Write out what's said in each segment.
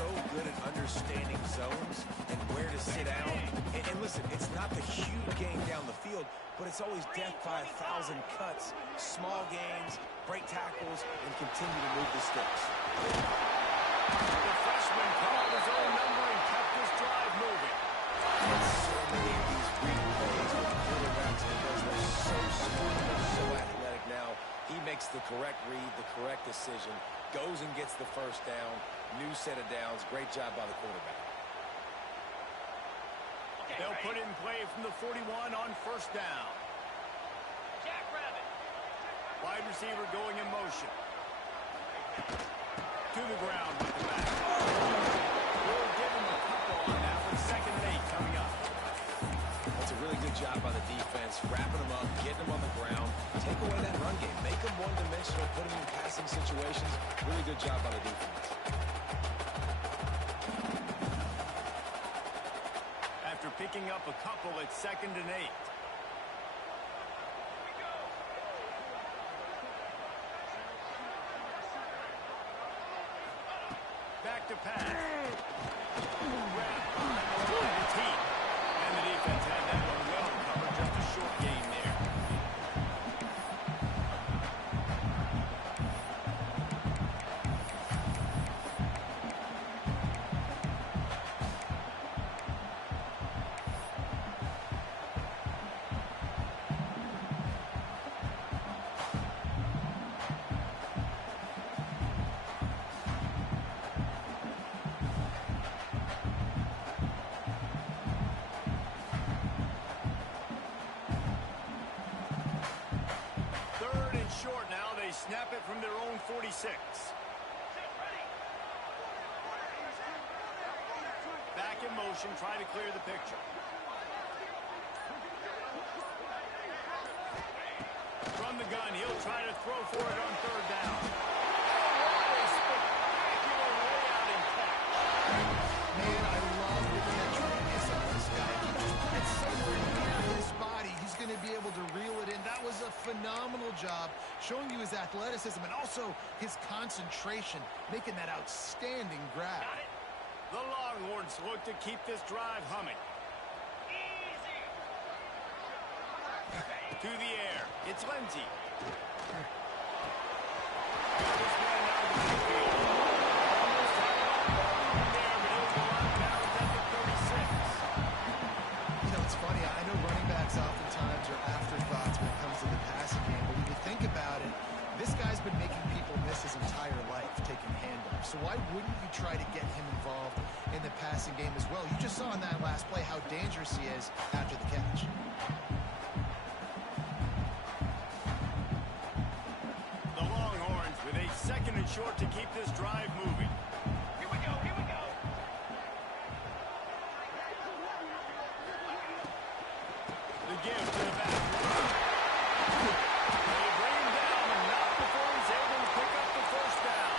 so good at understanding zones and where to sit down. And listen, it's not the huge game down the field, but it's always death by 1,000 cuts, small gains, break tackles, and continue to move the sticks. The freshman called his own number and kept this drive moving. And so many of these read plays with quarterbacks because they're so smart, they're so athletic now. He makes the correct read, the correct decision, goes and gets the first down, new set of downs. Great job by the quarterback. They'll put it in play from the 41 on first down. Wide receiver going in motion. To the ground with the back. We'll give him a couple on that with 2nd and 8 coming up. That's a really good job by the defense, wrapping them up, getting them on the ground. Take away that run game. Make them one-dimensional, put them in passing situations. Really good job by the defense. After picking up a couple at 2nd and 8. Back to pass. Grab behind the line of team. And the defense had that one well covered. Just a short gain there. Short now, they snap it from their own 46. Back in motion, try to clear the picture. From the gun, he'll try to throw for it on 3rd down. What a spectacular layout and catch. Man, I love the catch on this guy. He just put it somewhere near his body. He's going to be able to reel it in. That was a phenomenal job, showing you his athleticism and also his concentration, making that outstanding grab. The Longhorns look to keep this drive humming. To the air, it's Lindsey. It's funny, I know running backs oftentimes are afterthoughts when it comes to the passing game, but when you think about it, this guy's been making people miss his entire life taking handoffs. So why wouldn't you try to get him involved in the passing game as well? You just saw in that last play how dangerous he is after the catch. The Longhorns with a 2nd and short to keep this drive moving. Here we go, here we go. The give to the back. They bring him down and not before he's able to pick up the first down.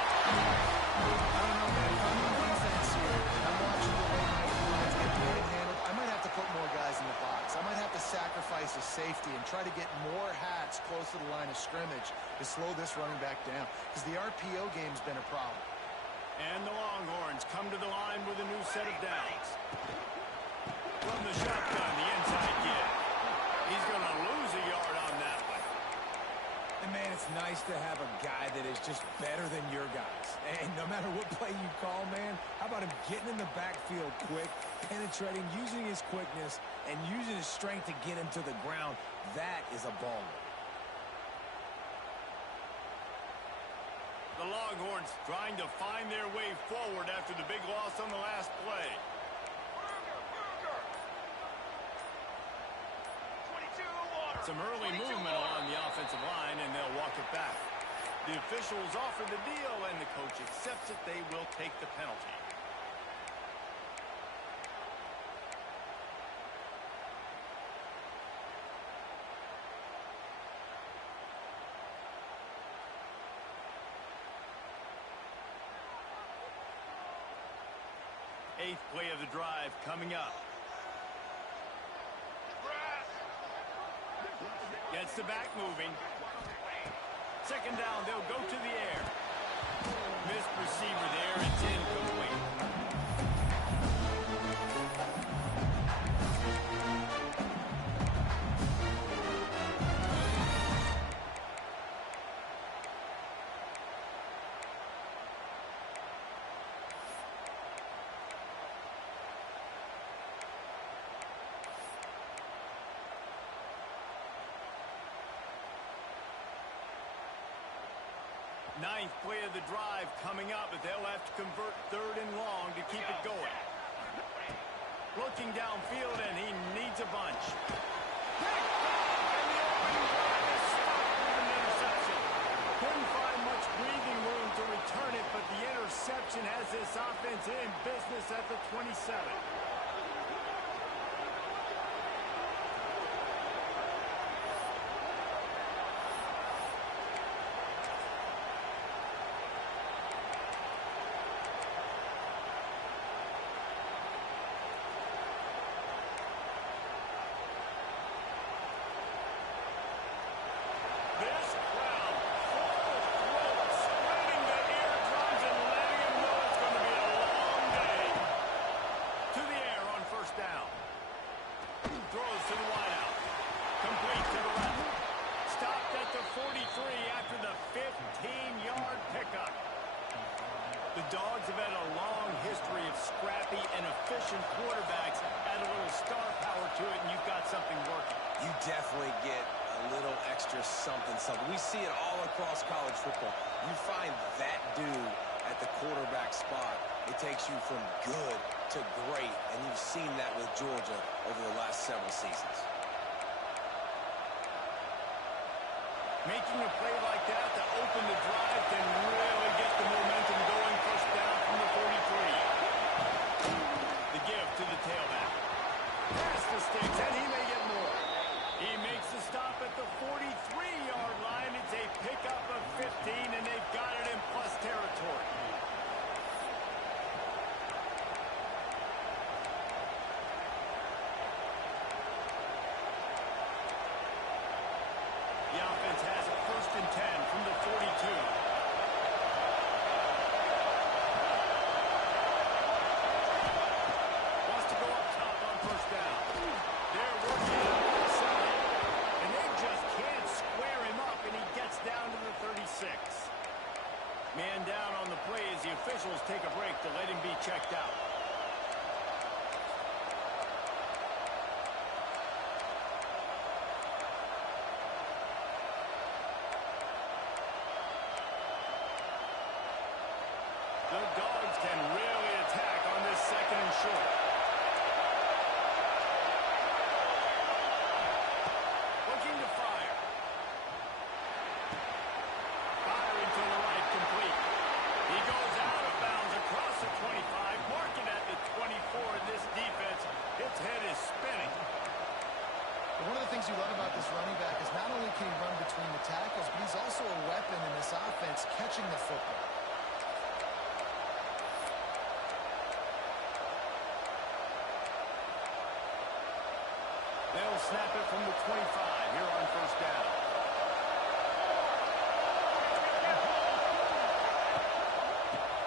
I don't know, man. If I'm on defense here and I'm watching the way my lines get manhandled, I might have to put more guys in the box. I might have to sacrifice a safety and try to get more hats close to the line of scrimmage to slow this running back down, because the RPO game's been a problem. And the Longhorns come to the line with a new set of downs. From the shotgun, the inside give. He's going to lose a yard on that one. And, man, it's nice to have a guy that is just better than your guys. And no matter what play you call, man, how about him getting in the backfield quick, penetrating, using his quickness, and using his strength to get him to the ground? That is a baller. The Longhorns trying to find their way forward after the big loss on the last play. Some early movement along the offensive line, and they'll walk it back. The officials offer the deal, and the coach accepts it. They will take the penalty. Eighth play of the drive coming up. Gets the back moving. 2nd down, they'll go to the air. Missed receiver there, it's incomplete. Ninth play of the drive coming up, but they'll have to convert 3rd and long to keep it going. Looking downfield, and he needs a bunch. Picked off, and the opening drive is stopped with an interception. Couldn't find much breathing room to return it, but the interception has this offense in business at the 27. Dogs have had a long history of scrappy and efficient quarterbacks. Add a little star power to it, and you've got something working. You definitely get a little extra something. We see it all across college football. You find that dude at the quarterback spot, it takes you from good to great, and you've seen that with Georgia over the last several seasons. Making a play like that to open the drive can really get the momentum going. First down from the 43. The give to the tailback. Pass the sticks, and he may get more. He makes the stop at the 43-yard line. It's a pickup of 15, and they've got it in plus territory. The offense has it 1st and 10 from the 42. Wants to go up top on 1st down. They're working it up inside, and they just can't square him up, and he gets down to the 36. Man down on the play as the officials take a break to let him be checked out. The Dogs can really attack on this 2nd and short. Looking to fire. Firing to the right, complete. He goes out of bounds across the 25, marking at the 24. This defense, its head is spinning. One of the things you love about this running back is not only can he run between the tackles, but he's also a weapon in this offense catching the football. They'll snap it from the 25 here on 1st down.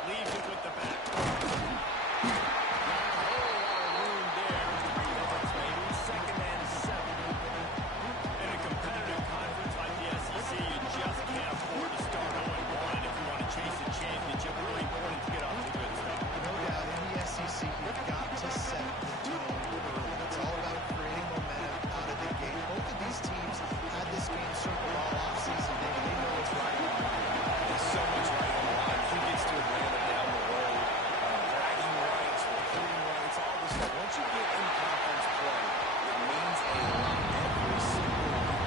Leaves it with the back. Not a whole lot of room there. Maybe 2nd and 7. In a competitive conference like the SEC, you just can't afford to start 0-1 if you want to chase a championship. Really important to get off to a good start. No doubt, in the SEC, you've got to set the tone early. It's all about creating momentum out of the gate. Both of these teams had this game circled all offseason. They know it's right on the line. There's so much right on the line. Who gets to Atlanta down the road? Bragging rights, recruiting rights, all this stuff. Once you get in conference play, it means a lot every single week.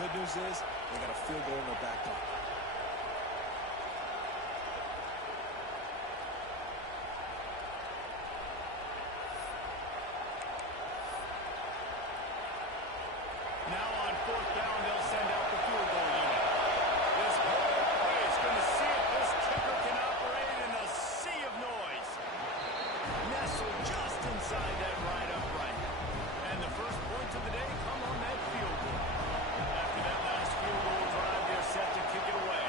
good news is they got a field goal in their back pocket. Now on fourth down, they'll send out the field goal unit. This whole place is going to see if this kicker can operate in a sea of noise. Nestled just inside that right upright. And the first points of the day come on that field goal. After that last field goal drive, they're set to kick it away.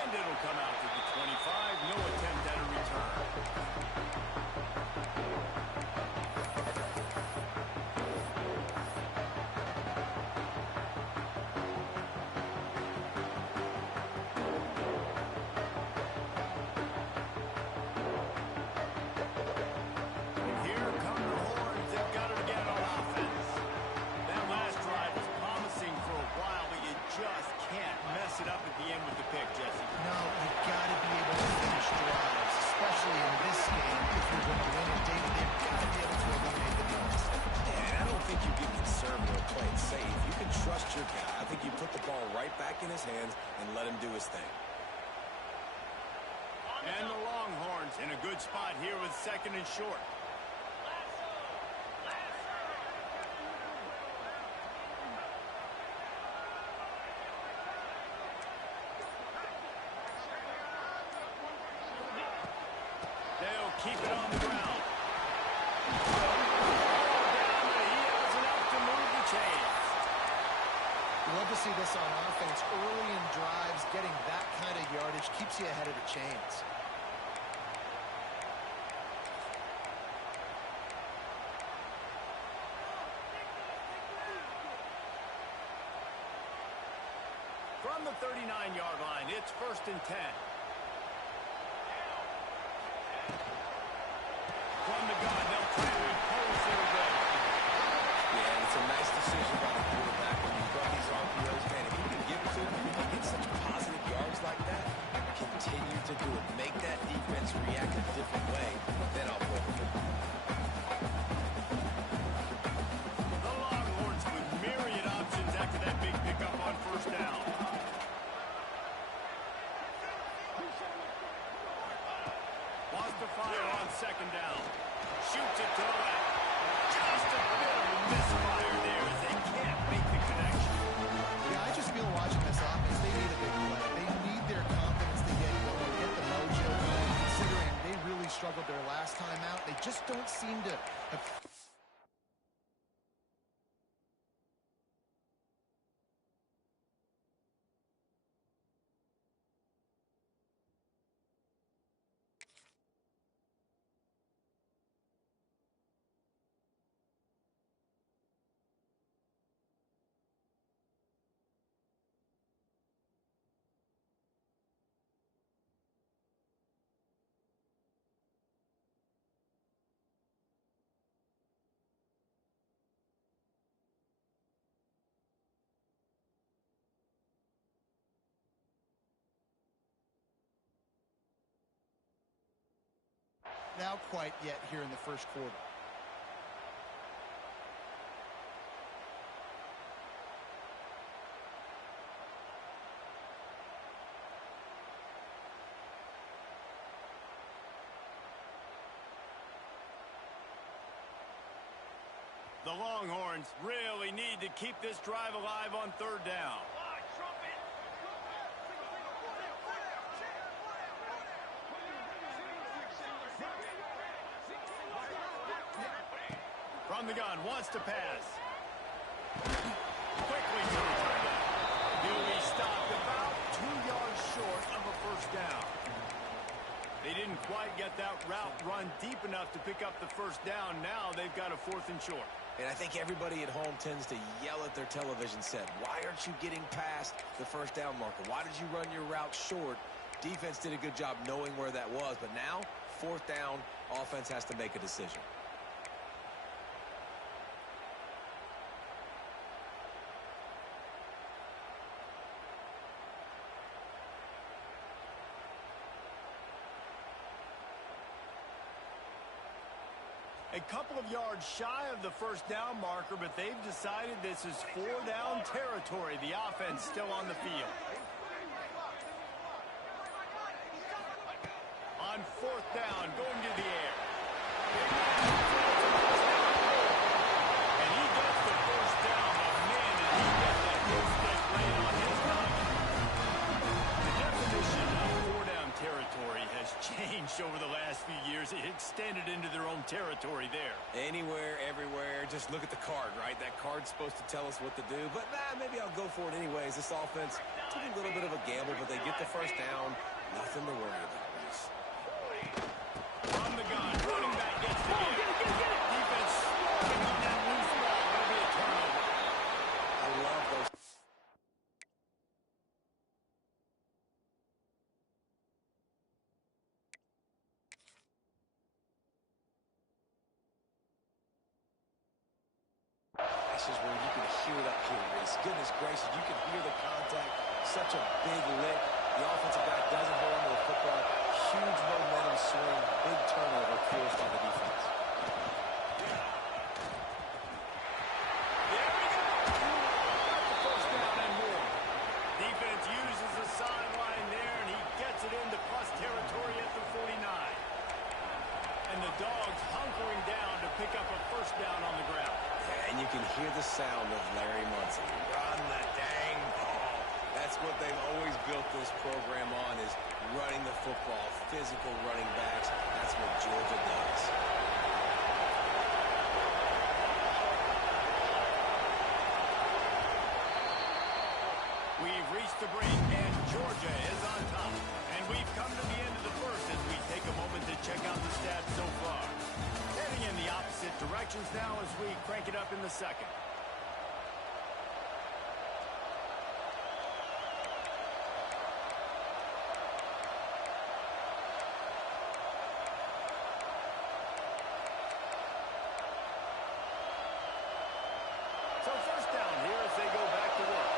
And it'll come out to the 25. No attempt at a return. It up at the end with the pick, Jesse. No, you've got to be able to finish drives, especially in this game. If you're going to win it, David, they've got to be able to eliminate the noise. Yeah, and I don't think you get conservative or play it safe. You can trust your guy. I think you put the ball right back in his hands and let him do his thing. And the Longhorns in a good spot here with second and short. They'll keep it on the ground. Down, but he has enough to move the chains. You love to see this on offense. Early in drives, getting that kind of yardage keeps you ahead of the chains. From the 39-yard line, it's 1st and 10. From the gun, they'll try to impose their will. Yeah, and it's a nice decision by the quarterback when you run these RPOs, man. If you can give it to him, you get such positive yards like that, continue to do it. Make that defense react a different way, then I'll play with it. The Longhorns with myriad options after that big pickup on 1st down. Wants to fire on 2nd down. Shoots it to the left. Just a bit of a misfire there as they can't make the connection. Yeah, I just feel watching this offense, they need a big play. They need their confidence to get going, get the mojo going, considering they really struggled their last time out. They just don't seem to have... Now quite yet here in the first quarter. The Longhorns really need to keep this drive alive on 3rd down. From the gun, wants to pass. Quickly to the target. He'll be stopped about 2 yards short of a 1st down. They didn't quite get that route run deep enough to pick up the 1st down. Now they've got a 4th and short. And I think everybody at home tends to yell at their television set, why aren't you getting past the 1st down marker? Why did you run your route short? Defense did a good job knowing where that was, but now, 4th down, offense has to make a decision. A couple of yards shy of the first down marker, but they've decided this is 4-down territory. The offense still on the field. On fourth down, going to the air. And he gets the first down. But man, did he get that stick right on his noggin. The definition of 4-down territory has changed over the last few years. It extended into their own territory there. Anywhere, everywhere. Just look at the card, right? That card's supposed to tell us what to do. But maybe I'll go for it anyways. This offense took a little bit of a gamble, but they get the first down. Nothing to worry about. On the gun, running back gets the game. Defense picking on that loose ball. That'll be a turnover. I love those. This is where you can hear that here, Reese. Goodness gracious, you can hear the contact. Such a big lick. The offensive guy doesn't hold on to the football. Huge momentum swing. Big turnover forced on the defense. There we go. The first down and more. Defense uses the sideline there, and he gets it into plus territory at the 49. And the Dogs hunkering down to pick up a first down on the ground. And you can hear the sound of Larry Munson. Run the dang ball. That's what they've always built this program on, is running the football, physical running backs. That's what Georgia does. We've reached the break, and Georgia is on top. And we've come to the end of the first as we take a moment to check out the stats so far. Heading in the opposite directions now as we crank it up in the second. So first down here as they go back to work.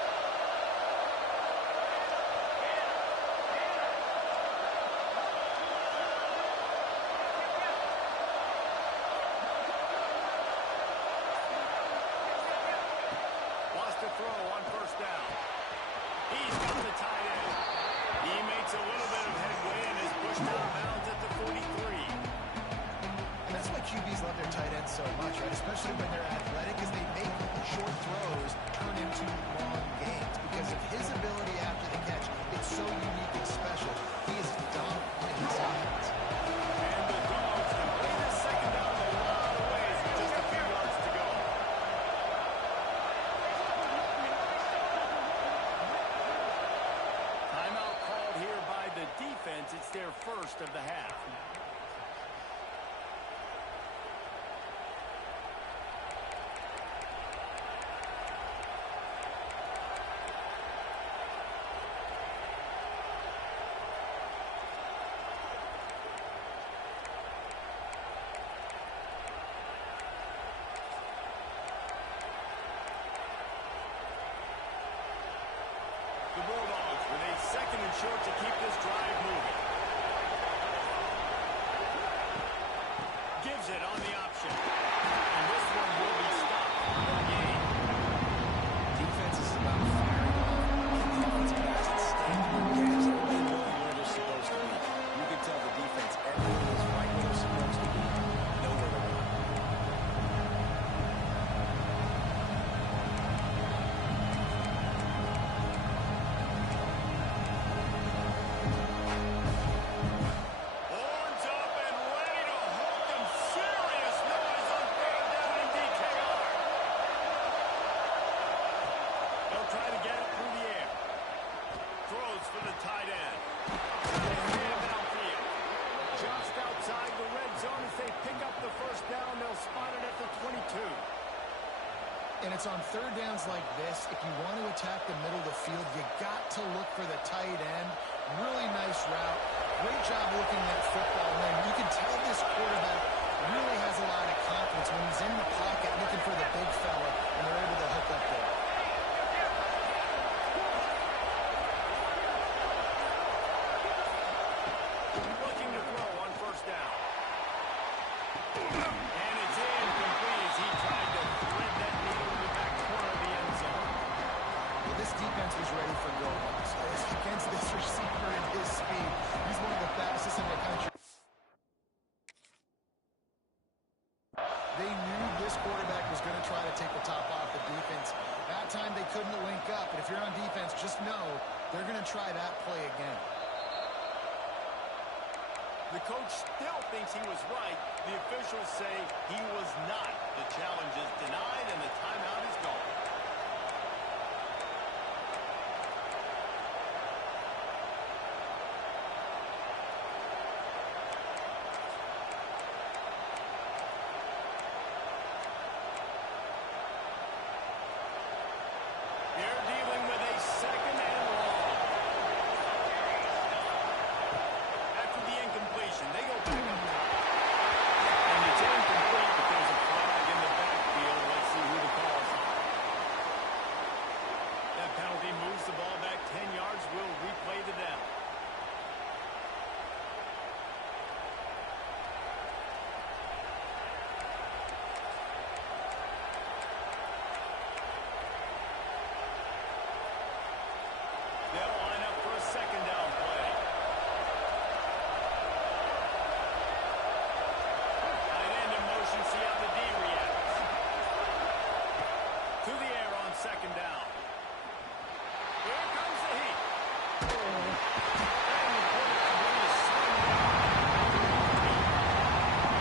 Wants to throw on first down. He's got the tight end. He makes a little bit of headway and is pushed out of bounds at the 43. And that's why QBs love their tight ends so much, right? Especially when they're athletic, because they make short throws turn into long gains. Because of his ability after the catch, it's so unique and special. He is dominant in this offense. And the Dogs can play this second down a lot of ways with just a few yards to go. Timeout called here by the defense. It's their first of the half. The Bulldogs with a second and short to keep this drive moving. Gives it on the option. And this one will be stopped. No gain. Defense is about firing off the offensive guys and staying in the gaps and being where they're supposed to be. You can tell the defense everything is right where they're supposed to be. Nowhere to run. Horns up and ready to hold them. Serious noise on third down in DKR. They'll try to get it through the air. Throws for the tight end. And downfield. Just outside the red zone as they pick up the first down. They'll spot it at the 22. And it's on third downs like this. If you want to attack the middle of the field, you got to look for the tight end. Really nice route. Great job looking at football. And you can tell this quarterback really has a lot of confidence when he's in the pocket looking for the big fella, and they're able to hook up there. Looking to throw on first down. And it's try to take the top off the defense. That time they couldn't link up, but if you're on defense, just know they're going to try that play again. The coach still thinks he was right. The officials say he was not. The challenge is denied, and the timeout is gone. They're dealing with a second and long. After the incompletion, they go back up top. And it's incomplete, but there's a flag in the backfield. Let's see who the calls on. That penalty moves the ball back 10 yards. We'll replay the down. They'll line up for a second down play. Tight end in motion, see how the D reacts. To the air on second down. Here comes the heat. And the quarterback is slung down.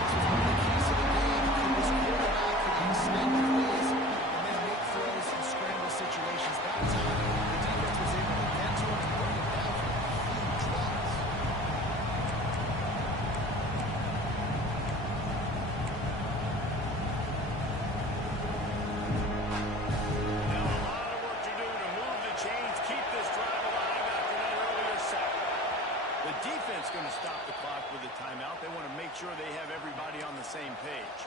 This was one of the keys of the game. Could this quarterback could extend plays and then make throws in scramble situations. That time, the defense was able to get to him and bring him down for huge loss. Now a lot of work to do to move the chains, keep this drive alive after that earlier sack. The defense going to stop the clock with a timeout. They want to make sure they have everybody on the same page.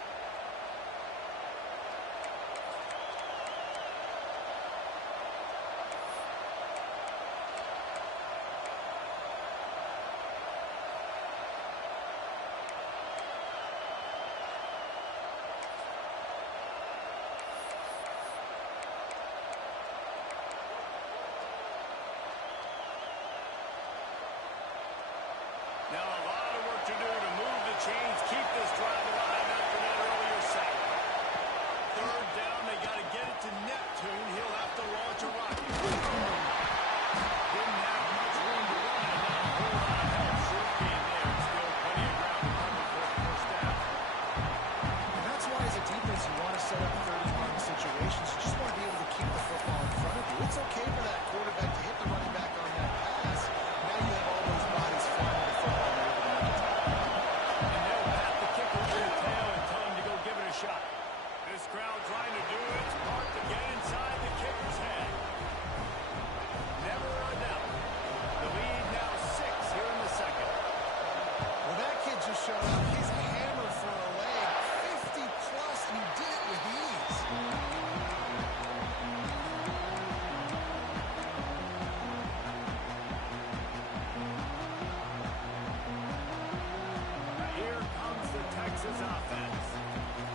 Now a lot of work to do to move the chains, keep this drive alive after that earlier sack. Third down, they got to get it to Neptune. He'll have to launch a rocket. Didn't have much room to run, and not a whole lot of help. Short gain there. Still plenty of ground to cover for a first down. And that's why as a defense you want to set up third and long situations. You just want to be able to keep the football in front of you. It's okay for that quarterback to hit the running back on that pass. Now you have all those bodies flying the football over the end. And they'll pat the kicker with their tail and tell him to go give it a shot. This crowd trying to do its part to get inside the kicker's head. Never a doubt. The lead now 6 here in the second. Well, that kid just showed up. His hammer for a leg, 50 plus, and he did it with ease. Here comes the Texas offense.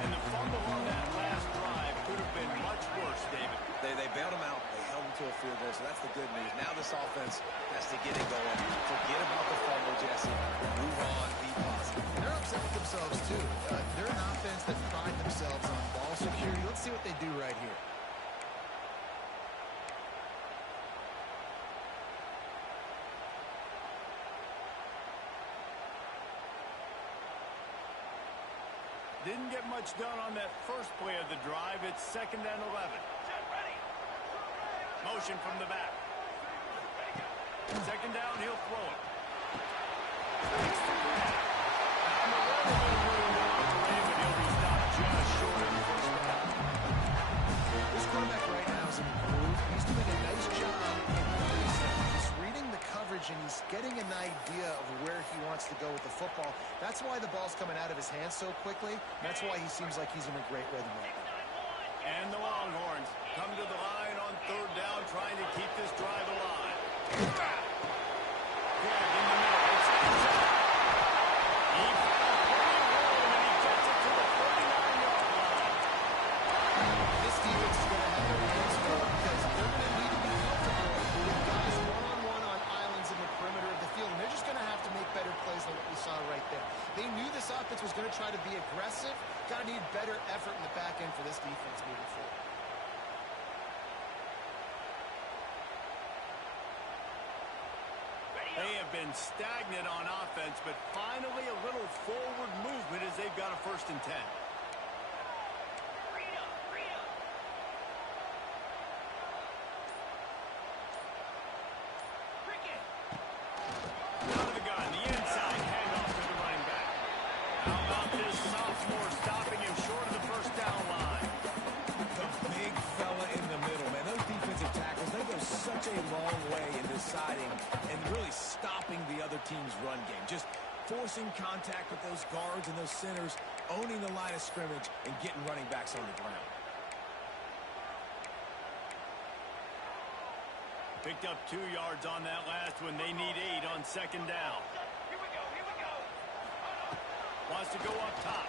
And the fumble on that last drive could have been much worse, David. They bailed him out. They held him to a field goal, so that's the good news. Now this offense has to get it going. Forget about the fumble, Jesse. Move on. Be positive. And they're upset with themselves, too. They're an offense that pride themselves on ball security. Let's see what they do right here. Didn't get much done on that first play of the drive. It's 2nd and 11. Motion from the back. 2nd down, he'll throw it. Takes the grab. Down the road, a little room to operate, but he'll be stopped just short of the first down. This quarterback right now is improved. He's doing a nice job in releasing. He's reading the coverage, and he's getting an idea of where he wants to go with the football. That's why the ball's coming out of his hands so quickly. That's why he seems like he's in a great rhythm right now. And the Longhorns come to the line on 3rd down, trying to keep this drive alive. Good in the middle. It's inside. He found plenty of room, and he gets it to the 39-yard line. This defense is going to have their hands full because they're going to need to be comfortable with guys one-on-one on islands in the perimeter of the field, and they're just going to have to make better plays than what we saw right there. They knew this offense was going to try to be aggressive. Got to need better effort in the back end for this defense moving forward. They have been stagnant on offense, but finally a little forward movement as they've got a 1st and 10. Out of the gun, the inside handoff to the running back. How about this sophomore stopping him short of the 1st down line? The big fella in the middle, man. Those defensive tackles, they go such a long way in deciding and really stopping the other team's run game. Just forcing contact with those guards and those centers, owning the line of scrimmage, and getting running backs on the ground. Picked up 2 yards on that last one. They need 8 on 2nd down. Here we go. Wants to go up top.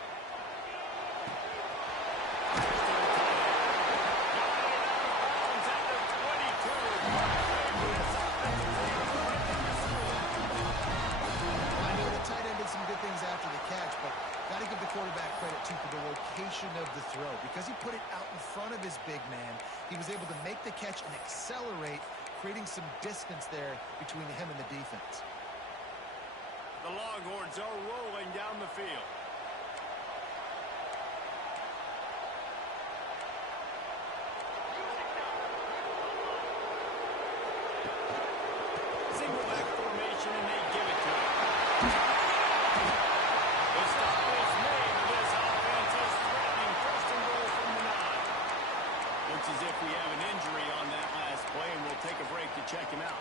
After the catch, but got to give the quarterback credit too for the location of the throw. Because he put it out in front of his big man, he was able to make the catch and accelerate, creating some distance there between him and the defense. The Longhorns are rolling down the field. Single back formation, and they give it to him. Looks as if we have an injury on that last play, and we'll take a break to check him out.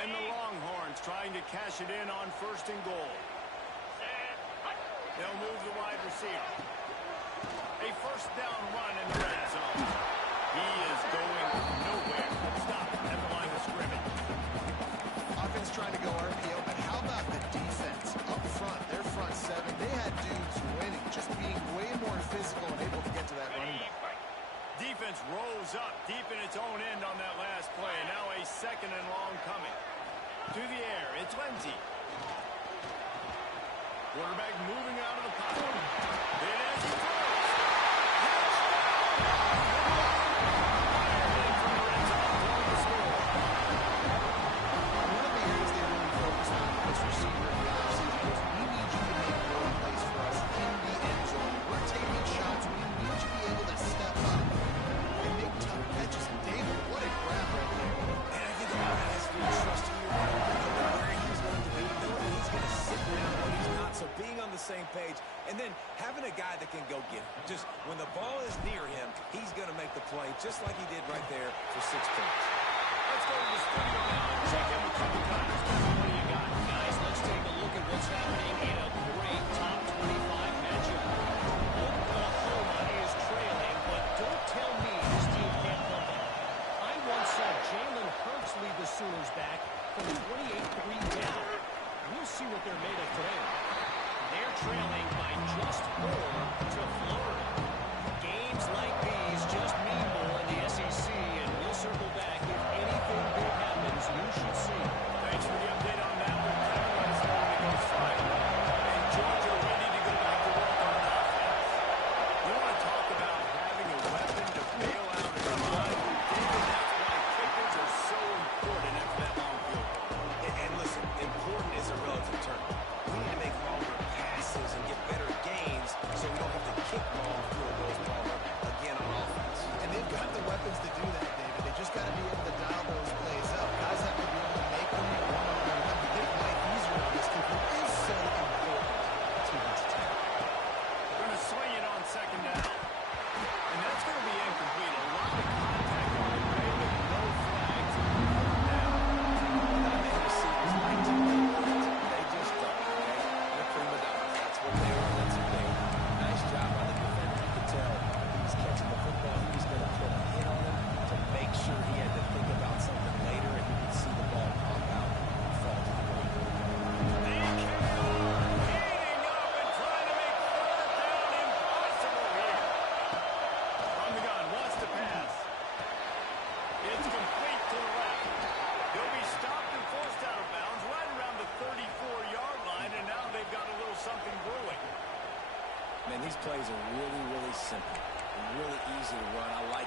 And the Longhorns trying to cash it in on 1st and goal. They'll move the wide receiver. A 1st down run in the red zone. He is going nowhere. Stop at the line of scrimmage. Offense trying to go RPO, but how about the defense up front? Their front 7, they had dudes winning, just being way more physical and able to get to that running back. Defense rose up deep in its own end on that last play. Now a 2nd and long coming. To the air, it's Ncaa. Quarterback moving out of the pocket. Then as he throws. Same page, and then having a guy that can go get it. Just when the ball is near him, he's going to make the play, just like he did right there for 6 points. Let's go to the studio now and check in with Kevin Connors. What do you got? Guys, let's take a look at what's happening in a great top 25 matchup. Oklahoma is trailing, but don't tell me this team can't come back. I once saw Jalen Hurts lead the Sooners back from 28-3 down. We'll see what they're made of today. They're trailing by just 4 to Florida. Games like these just mean more in the SEC, and we'll circle back if anything big happens. You should see. Thanks for the update on that one. Let us know when it goes final. And Georgia ready to go back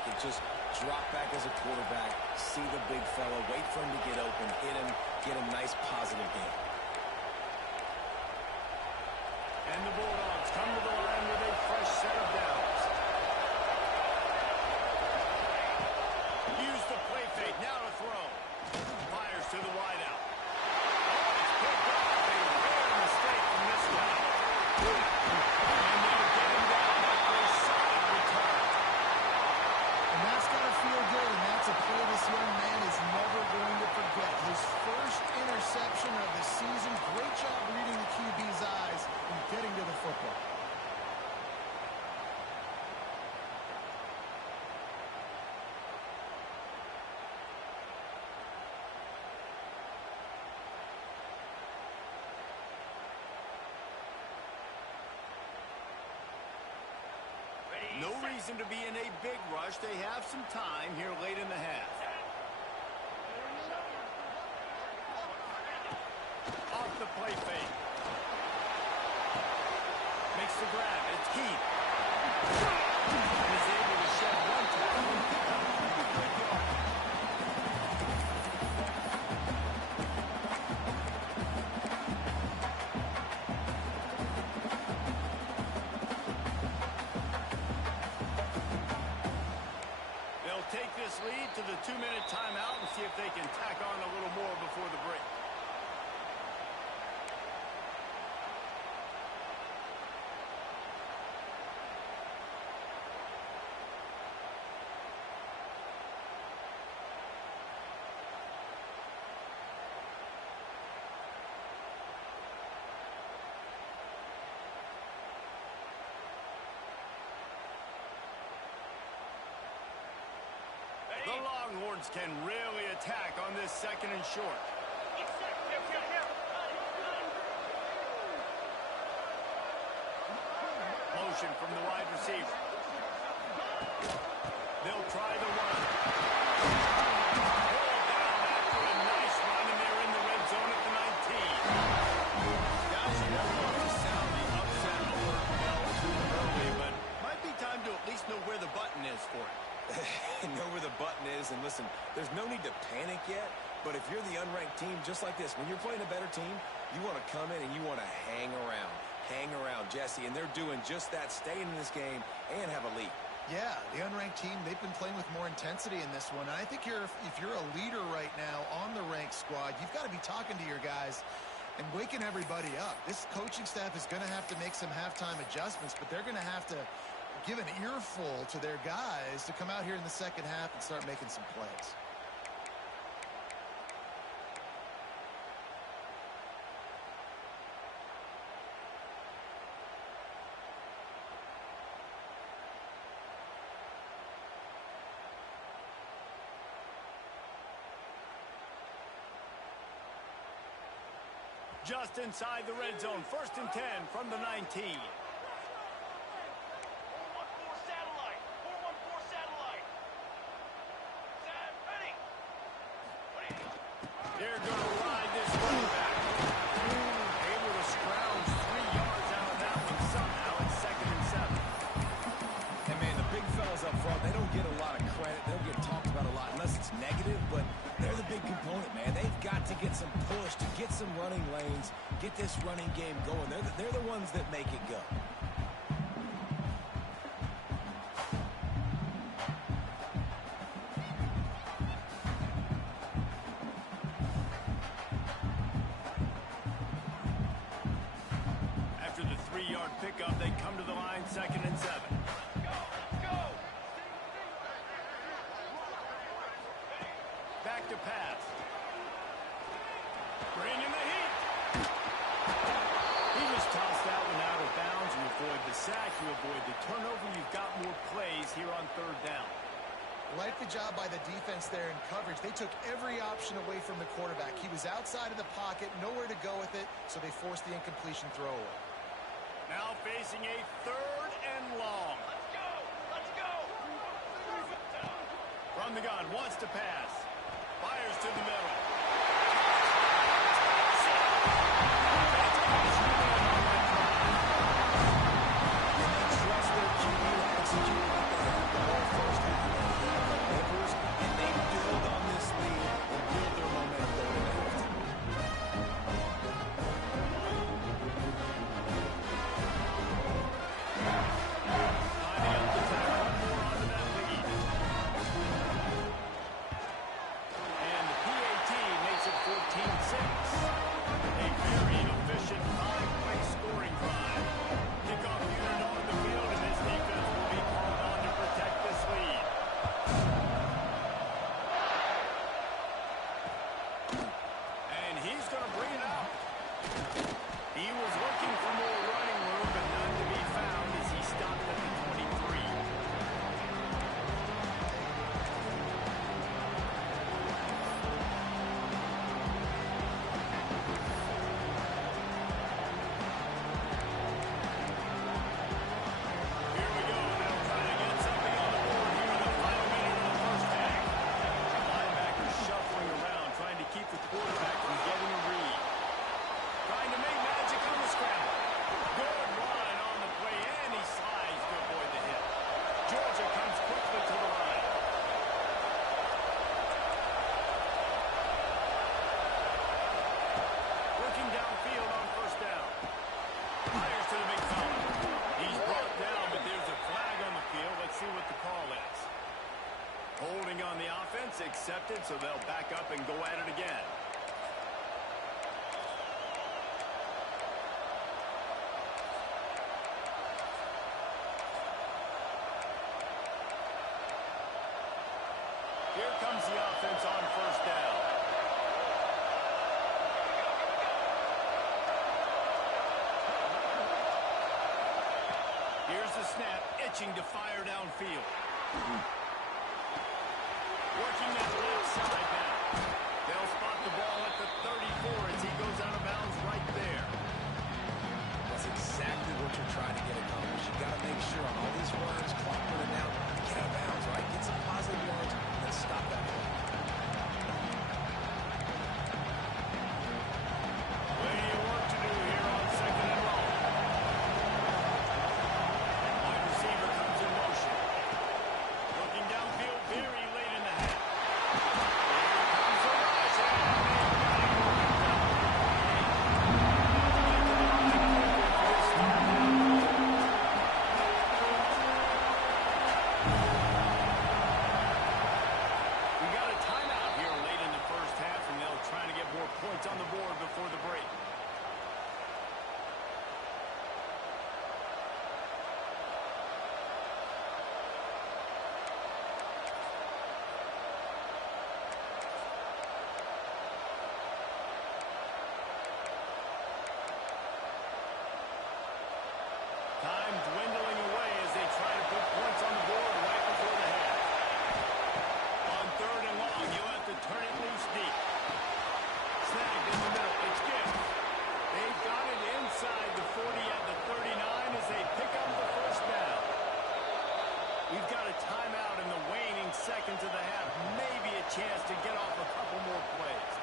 pocket. Just drop back as a quarterback, see the big fella, wait for him to get open, hit him, get a nice positive game. And the Bulldogs come to the line with a fresh set of downs. Use the play fake, now to throw. Fires to the wideout. Oh, it's picked off. A rare mistake from this guy. And they'll get him down after a solid return. And that's got to feel good, and that's a play this young man is never going to forget. His first interception of the season. Great job reading the QB's eyes and getting to the football. No reason to be in a big rush. They have some time here late in the half. Off the play fake. Makes the grab. It's Keith. Is able to shed one tackle. Good yard. They'll take this lead to the 2-minute timeout and see if they can tack on a little more before the break. The Longhorns can really attack on this 2nd and short. Motion from the wide receiver. They'll try the run. Pulled down after a nice run, and they're in the red zone at the 19. Guys, you never want to sound the upset alert bell too early, but might be time to at least know where the button is for it. Know where the button is, and listen, there's no need to panic yet, but if you're the unranked team, just like this, when you're playing a better team, you want to come in and you want to hang around, Jesse, and they're doing just that, staying in this game and have a lead. Yeah, the unranked team, they've been playing with more intensity in this one, and I think if you're a leader right now on the ranked squad, you've got to be talking to your guys and waking everybody up. This coaching staff is going to have to make some halftime adjustments, but they're going to have to give an earful to their guys to come out here in the second half and start making some plays. Just inside the red zone, 1st and 10 from the 19. They're going to ride this running back. Able to scrounge 3 yards out of that one somehow. It's 2nd and 7. And, man, the big fellas up front, they don't get a lot of credit. They don't get talked about a lot unless it's negative, but they're the big component, man. They've got to get some push, to get some running lanes, get this running game going. They're the ones that make it go. After the 3-yard pickup, they come to the line, 2nd and 7. Back to pass. Bring in the heat. He just tossed that one out of bounds. You avoid the sack, you avoid the turnover. You've got more plays here on 3rd down. Like the job by the defense there in coverage. They took every option away from the quarterback. He was outside of the pocket, nowhere to go with it, so they forced the incompletion throw away. Now facing a 3rd and long. Let's go. From the gun, wants to pass. Fires to the middle. And they trust their QB to execute like they have the whole first half. on the offense, accepted, so they'll back up and go at it again. Here comes the offense on first down. Here's the snap, itching to fire downfield. Working that left side now. They'll spot the ball at the 34 as he goes out of bounds right there. That's exactly what you're trying to get accomplished. You got to make sure on all these runs, clock running down, get out of bounds, right? Get some positive yards, and then stop that play. Plenty of work to do here on second and long. Wide receiver comes in motion. Looking downfield very late in the half. Here comes the rush, and they've got it We got a timeout here late in the first half, and they'll try to get more points on the board before the break. Time dwindling away as they try to put points on the board right before the half. On third and long, you'll have to turn it loose deep. Snagged in the middle. It's Gibbs. They've got it inside the 40 at the 39 as they pick up the first down. We've got a timeout in the waning seconds of the half. Maybe a chance to get off a couple more plays.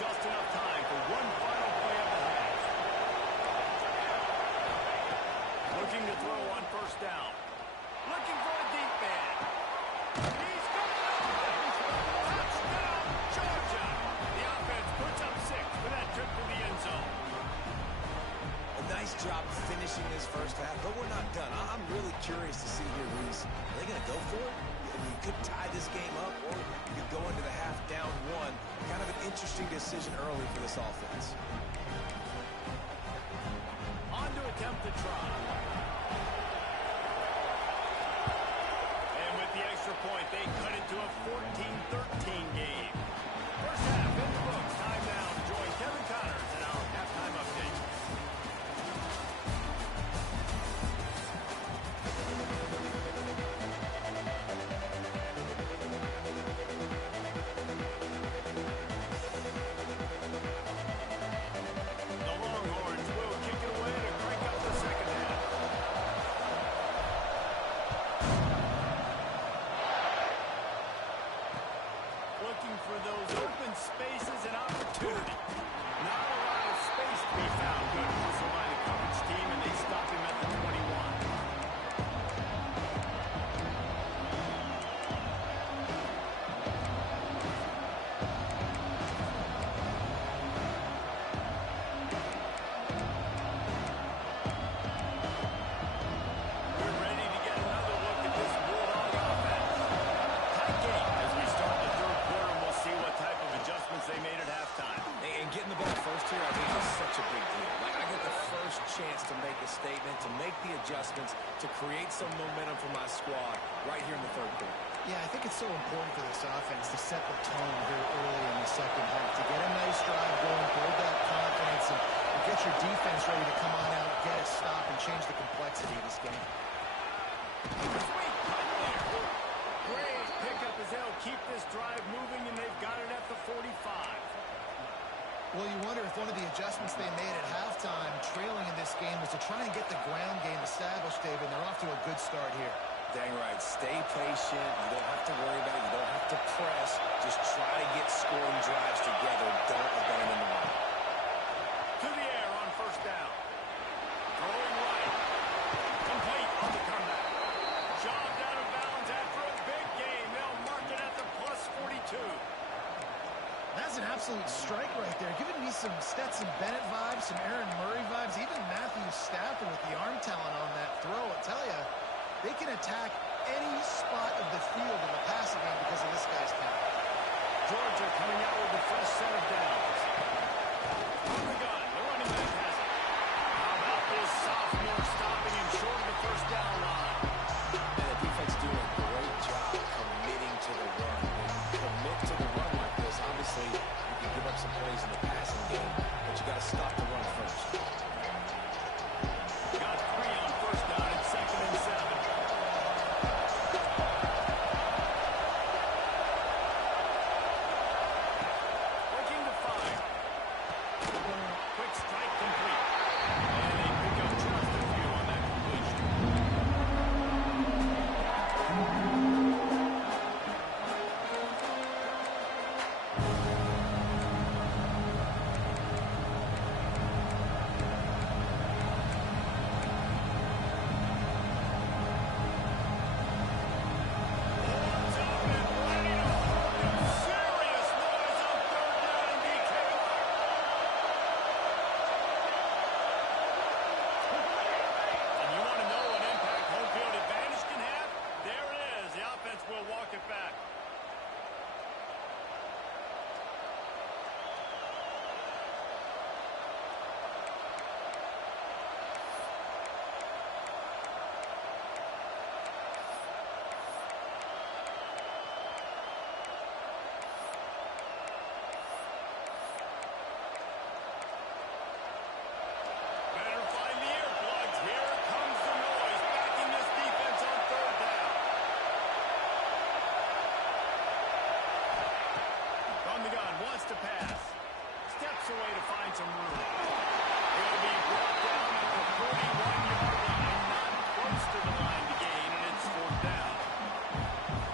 Just enough time for one final play of the half. Looking to throw on first down. Looking for a deep man. He's got it! Touchdown, Georgia! The offense puts up 6 for that trip to the end zone. A nice job finishing this first half, but we're not done. I'm really curious to see here, Reese. Are they going to go for it? You could tie this game up, or you could go into the half down 1. Kind of an interesting decision early for this offense. On to attempt the try. And with the extra point, they cut it to a 14-13 game. First half in the books. Time now to join Kevin Connors in our halftime update. The Longhorns will kick it away to crank up the second half. Looking for those open spaces and opportunity. Not a lot of space to be found. Good hustle by the coverage team, and they stop him at the 21. We're ready to get another look at this Bulldog offense. Tight game as we start the third quarter, and we'll see what type of adjustments they made at halftime. And getting the ball first here, I think, is such a big deal. Like, I get the first chance to make a statement, to make the adjustments, to create some momentum for my squad right here in the third quarter. Yeah, I think it's so important for this offense to set the tone very early in the second half, to get a nice drive going, build that confidence, and get your defense ready to come on out, get a stop, and change the complexity of this game. Sweet cut there. Great pickup as they'll keep this drive moving, and they've got it at the 45. Well, you wonder if one of the adjustments they made at halftime, trailing in this game, was to try and get the ground game established, David. They're off to a good start here. Dang right. Stay patient. You don't have to worry about it. You don't have to press. Just try to get scoring drives together. Don't abandon the run. To the air on first down. Throwing right. Complete on the comeback. Shoved out of bounds after absolute strike right there. Giving me some Stetson Bennett vibes, some Aaron Murray vibes, even Matthew Stafford with the arm talent on that throw. I tell you, they can attack any spot of the field in the passing game because of this guy's talent. Georgia coming out with the first set of downs. On the gun, the running back has it. How about this sophomore stopping him short of the first down line? And the defense doing a great job committing to the run. When you commit to the run like this, obviously you can give up some plays in the passing game, but you got to stop the run first. Got 3 on first down and 2nd and 7. Looking to fire. Quick strike complete. And they pick up just a few on that completion. Horns up and ready to hold him. Serious noise on 3rd down and DK. And you want to know what impact home field advantage can have? There it is. The offense will walk it back. Better find the earplugs. Here comes the noise, backing this defense on 3rd down. From the gun, wants to pass. Steps away to find some room. He'll be brought down at the 41-yard line, not close to the line to gain, and it's 4th down.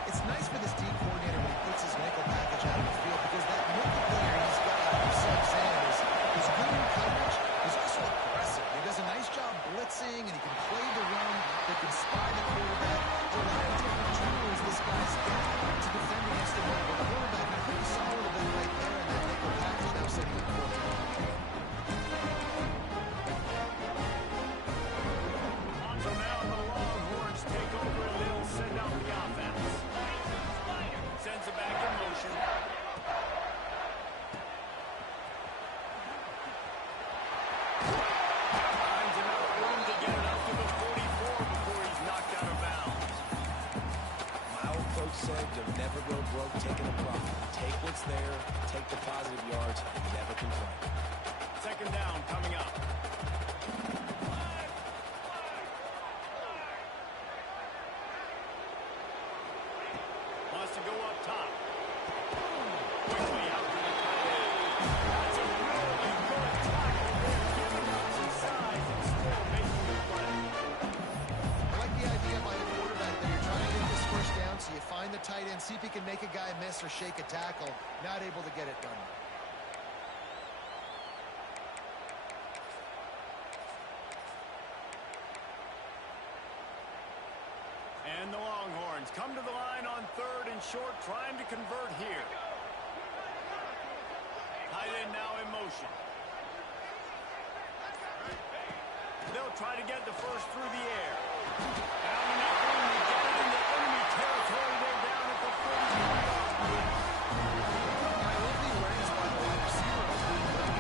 It's nice for this D coordinator when he puts his nickel package out of the field because that nickel player he's got, subs in, is good in coverage. He's also aggressive. He does a nice job blitzing, and he can play the run. They can spy the quarterback. A lot of different tools this guy's got to defend against the mobile quarterback. I think he saw a little bit right there in that nickel package now setting up 4th down. So now the Longhorns take over and they'll send out the offense. Sends it back in motion. Finds enough room to get it up to the 44 before he's knocked out of bounds. My old coach said, "You'll never go broke taking a profit. Take what's there, take the positive yards, and never complain." 2nd down coming up. Wants to go up top. Quickly out to the tight end. That's a really good tackle there, giving up some size and still making the play. I like the idea by the quarterback that you're trying to get this first down, so you find the tight end, see if he can make a guy miss or shake a tackle. Not able to get it done. And the Longhorns come to the line on 3rd and short, trying to convert here. Tight end now in motion. They'll try to get the first through the air. Found enough room to get it into enemy territory. They're down at the 40-yard line. I love the awareness by the wide receiver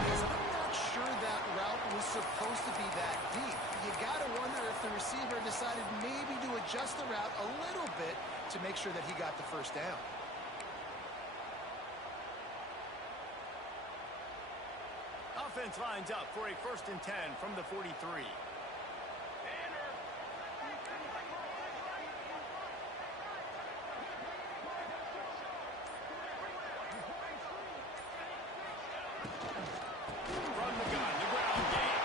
because I'm not sure that route was supposed to be that deep. You got to wonder if the receiver decided maybe to adjust the route a little bit to make sure that he got the first down. Offense lines up for a 1st and 10 from the 43. From the gun, the ground game.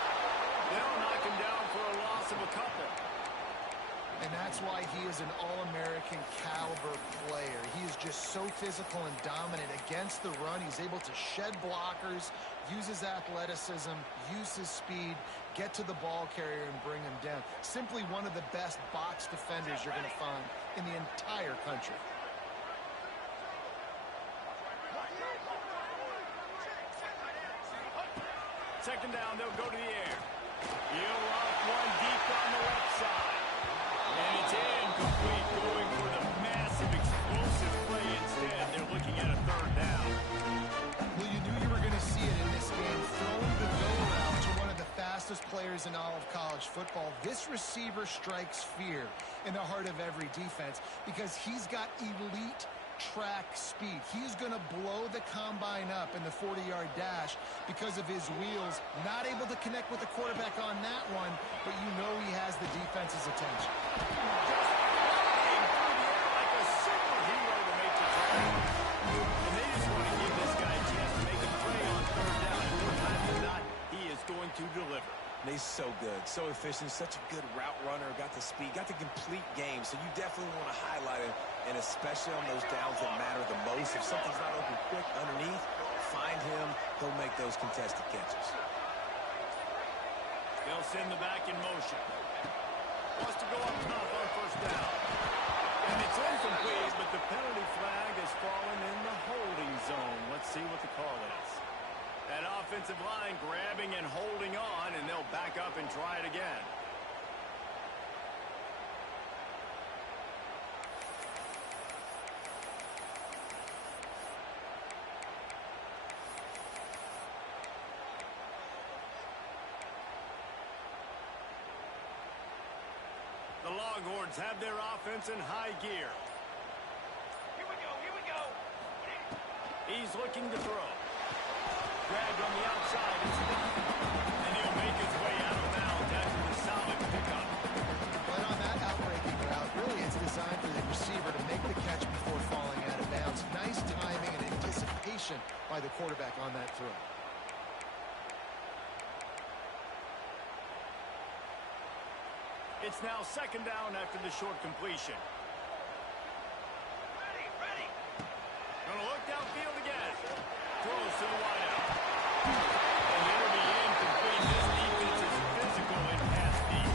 They'll knock him down for a loss of a couple. And that's why he is an All-American caliber player. He is just so physical and dominant against the run. He's able to shed blockers, use his athleticism, use his speed, get to the ball carrier and bring him down. Simply one of the best box defenders you're going to find in the entire country. Second down, they'll go to the air. He'll off one deep on the left side. And it's incomplete, going for the massive, explosive play instead. They're looking at a third down. Well, you knew you were going to see it in this game. Throwing the go route to one of the fastest players in all of college football. This receiver strikes fear in the heart of every defense because he's got elite track speed. He's going to blow the combine up in the 40-yard dash because of his wheels. Not able to connect with the quarterback on that one, but you know he has the defense's attention. Just flying through the air like a superhero to make the tackle. And they just want to give this guy a chance to make a play on third down. And more times than not, he is going to deliver. And he's so good, so efficient, such a good route runner, got the speed, got the complete game. So you definitely want to highlight him, and especially on those downs that matter the most. If something's not open quick underneath, find him. He'll make those contested catches. They'll send the back in motion. Wants to go up top on first down. And it's incomplete, but the penalty flag has fallen in the holding zone. Let's see what the call is. That offensive line grabbing and holding on, and they'll back up and try it again. The Longhorns have their offense in high gear. Here we go. He's looking to throw. Grabbed on the outside. And he'll make his way out of bounds after the solid pickup. But on that outbreaking route, really it's designed for the receiver to make the catch before falling out of bounds. Nice timing and anticipation by the quarterback on that throw. It's now second down after the short completion. Ready. Gonna look downfield again. Throws to the wideout. And it'll be incomplete. This defense is physical in pass deep.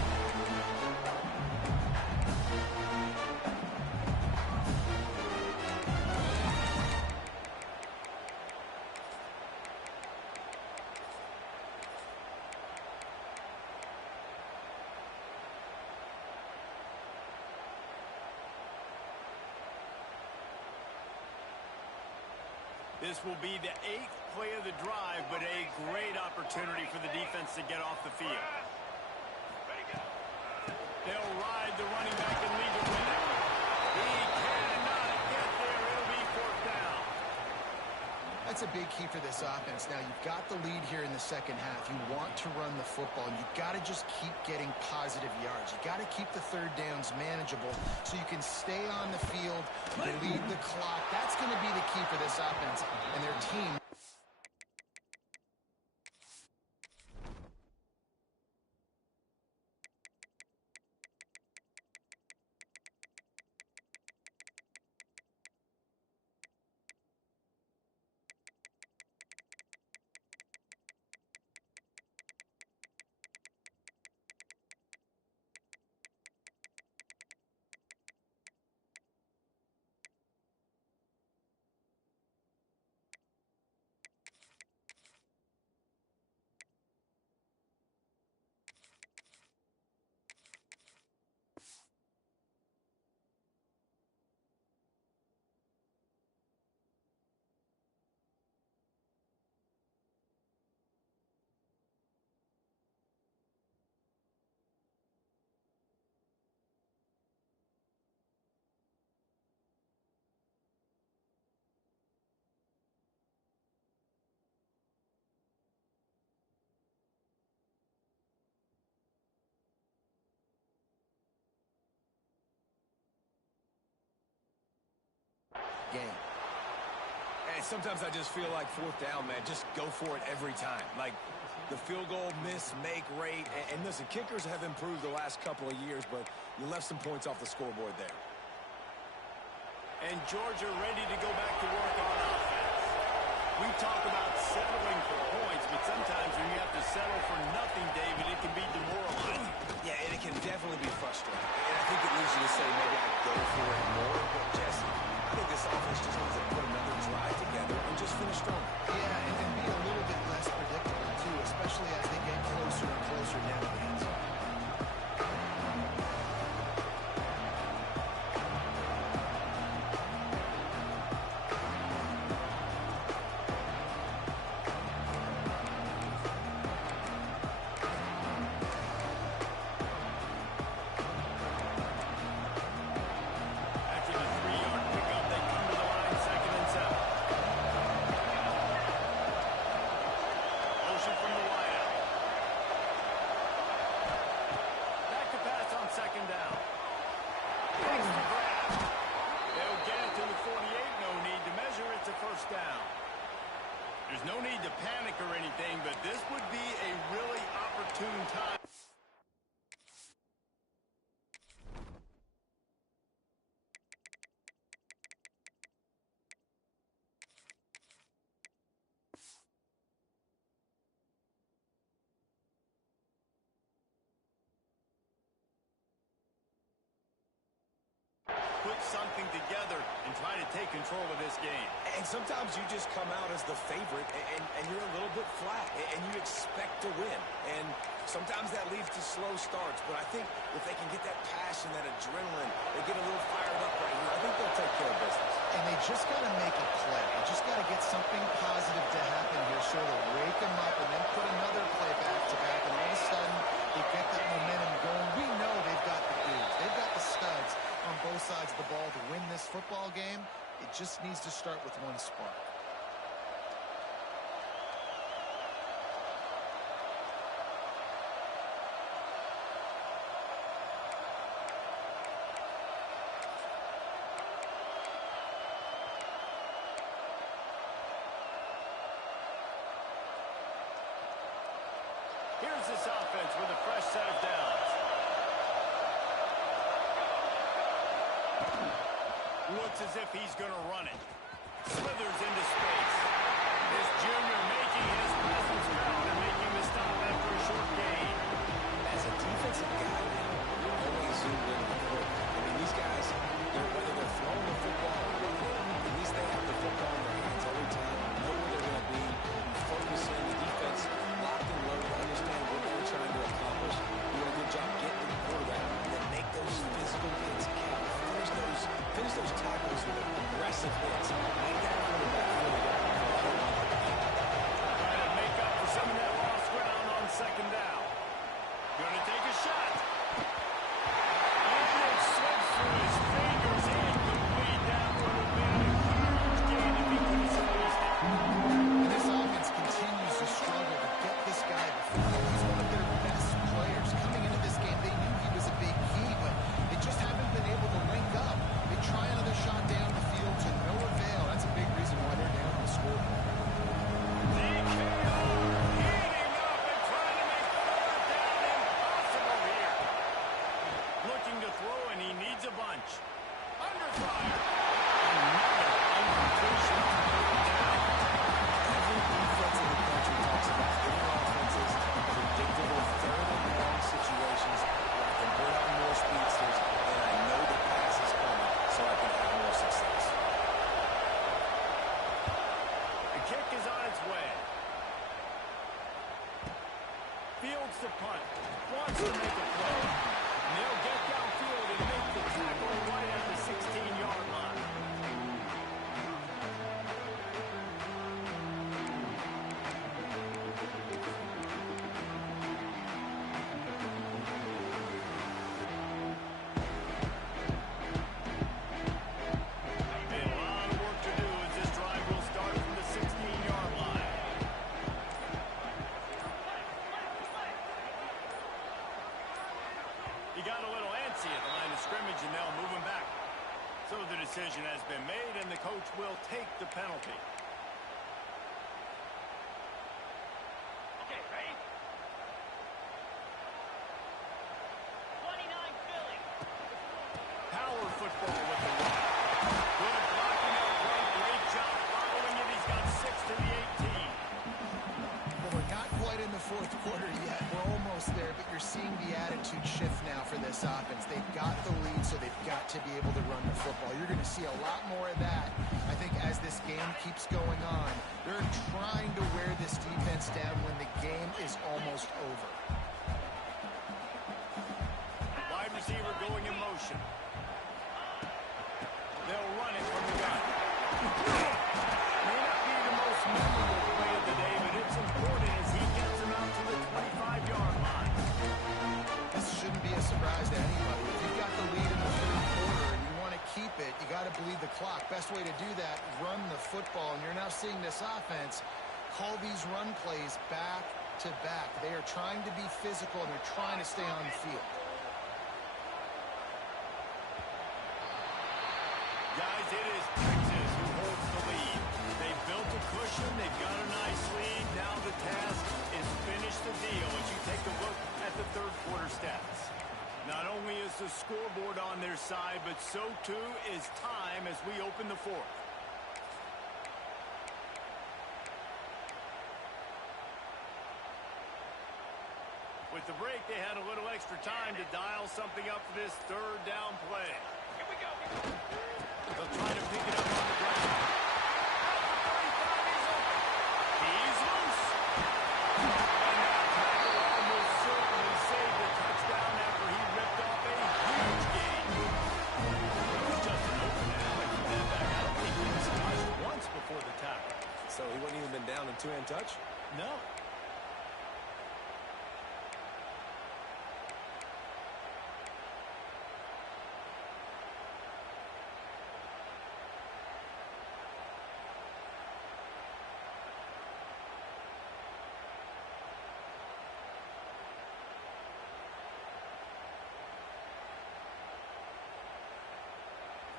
This will be the 8th play of the drive, but a great opportunity for the defense to get off the field. They'll ride the running back and leave it with it. He cannot get there. It'll be fourth down. That's a big key for this offense. Now, you've got the lead here in the second half. You want to run the football, and you've got to just keep getting positive yards. You've got to keep the third downs manageable so you can stay on the field, lead the clock. That's going to be the key for this offense and their team. Game. And sometimes I just feel like fourth down, man, just go for it every time. Like the field goal miss, make rate. And listen, kickers have improved the last couple of years, but you left some points off the scoreboard there. And Georgia ready to go back to work on offense. We talk about settling for points, but sometimes when you have to settle for nothing, David, it can be demoralizing. Yeah, and it can definitely be frustrating. And I think it leads you to say maybe I go for it more. But, Jesse, I think this offense just needs to put another drive together and just finish strong. Yeah, and be a little bit less predictable, too, especially They'll get it to the 48. No need to measure. It's a first down. There's no need to panic or anything, but this would be a really opportune time. Put something together and try to take control of this game. And sometimes you just come out as the favorite, and you're a little bit flat, and you expect to win. And sometimes that leads to slow starts. But I think if they can get that passion, that adrenaline, they get a little fired up right here, I think they'll take care of business. And they just got to make a play. They just got to get something positive to happen here, sure to wake them up and then put another play back-to-back, and all of a sudden they get that momentum going. We know they've got the dudes. They've got the studs on both sides of the ball to win this football game. It just needs to start with one spark. Here's this offense with a fresh set of downs. Looks as if he's going to run it. Slithers into space. This junior making his presence felt and making the stop after a short gain. As a defensive guy now, you're always zoomed in on the quarterback. I mean, these guys, whether they're throwing the football or running, at least they have the football in their hands every time. Know where they're going to be. You focus in. The defense locked and loaded, understand what they're trying to accomplish. Doing a good job getting to the quarterback, and then make those physical hits count. Finish those tackles with aggressive hits. Make that quarterback feel good. Trying to make up for some of that lost ground on second down. Going to take a shot. And it slips through his fingers. Incomplete. That would have been a huge gain if he could have squeezed it. And this offense continues to struggle to get this guy the football. He's one of their best players. Coming into this game, they knew he was a big key, but they just haven't been able to link up. They try another shot down the field to no avail. That's a big reason why they're down on the scoreboard. DKO heating up and trying to make third down impossible here. Looking to throw, and he needs a bunch. Under fire. Another incompletion on third down. Every defense in the country talks about their offenses in predictable third and long situations where I can put out more speedsters and I know the pass is coming so I can have more success. The kick is on its way. Fields the punt. Wants to make a play. And they'll get downfield and make the tackle right at the 16-yard line. A lot of work to do as this drive will start from the 16-yard line. He got a little antsy at the line of scrimmage, and they'll move him back. So the decision has been made, and the coach will take the penalty. Okay, ready? 29 Philly. Power football with the run. Good blocking up front. Great job following it. He's got 6 to the 18. Well, we're not quite in the fourth quarter yet. We're almost there, but you're seeing the attitude shift now for this offense. They've got the lead, so they've got to be able to run the football. You're going to see a lot more of that, I think, as this game keeps going on. They're trying to wear this defense down when the game is almost over. Wide receiver going in motion. They'll run it from the gun. May not be the most memorable play of the day, but it's important as he gets him out to the 25-yard line. This shouldn't be a surprise to anybody. If you've got the lead in the third quarter and you want to keep it, you got to bleed the clock. Best way to do that, run the football. And you're now seeing this offense call these run plays back to back. They are trying to be physical, and they're trying to stay on the field. guys, it is Texas who holds the lead. They've built a cushion. They've got a nice lead. Now the task is finish the deal as you take a look at the third quarter stats. Not only is the scoreboard on their side, but so too is time as we open the fourth. With the break, they had a little extra time to dial something up for this third down play. Here we go. They'll try to pick it up on the ground. He's loose. And that tackle almost certainly saved the touchdown after he ripped off a huge gain. It was just an open alley from that back. I don't think he was touched once before the tackle. So he wouldn't even been down in two-hand touch? No.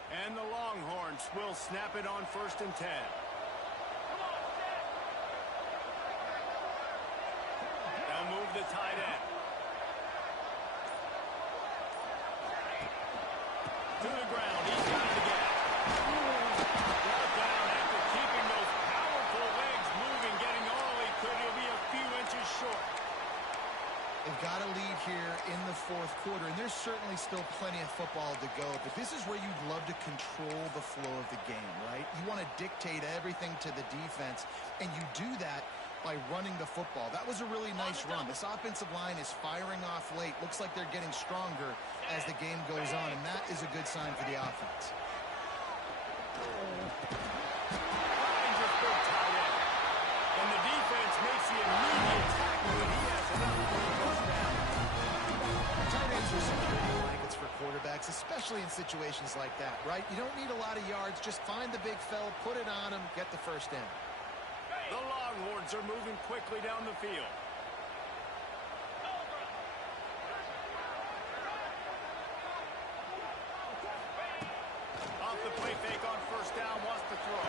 And the Longhorns will snap it on 1st and 10. They'll move the tight end. To the ground. He's got it again. Brought down after keeping those powerful legs moving, getting all he could. He'll be a few inches short. They've got a lead here in the fourth quarter, and there's certainly still plenty of football to go, but this is where you'd love to control the flow of the game, right? You want to dictate everything to the defense, and you do that by running the football. That was a really nice run. This offensive line is firing off late. Looks like they're getting stronger as the game goes on, and that is a good sign for the offense. And the defense makes the immediate tackle, and he has enough for a first down. Tight ends are security blankets for quarterbacks, especially in situations like that, right? You don't need a lot of yards. Just find the big fella, put it on him, get the first down. The Longhorns are moving quickly down the field. Off the play fake on 1st down, wants to throw.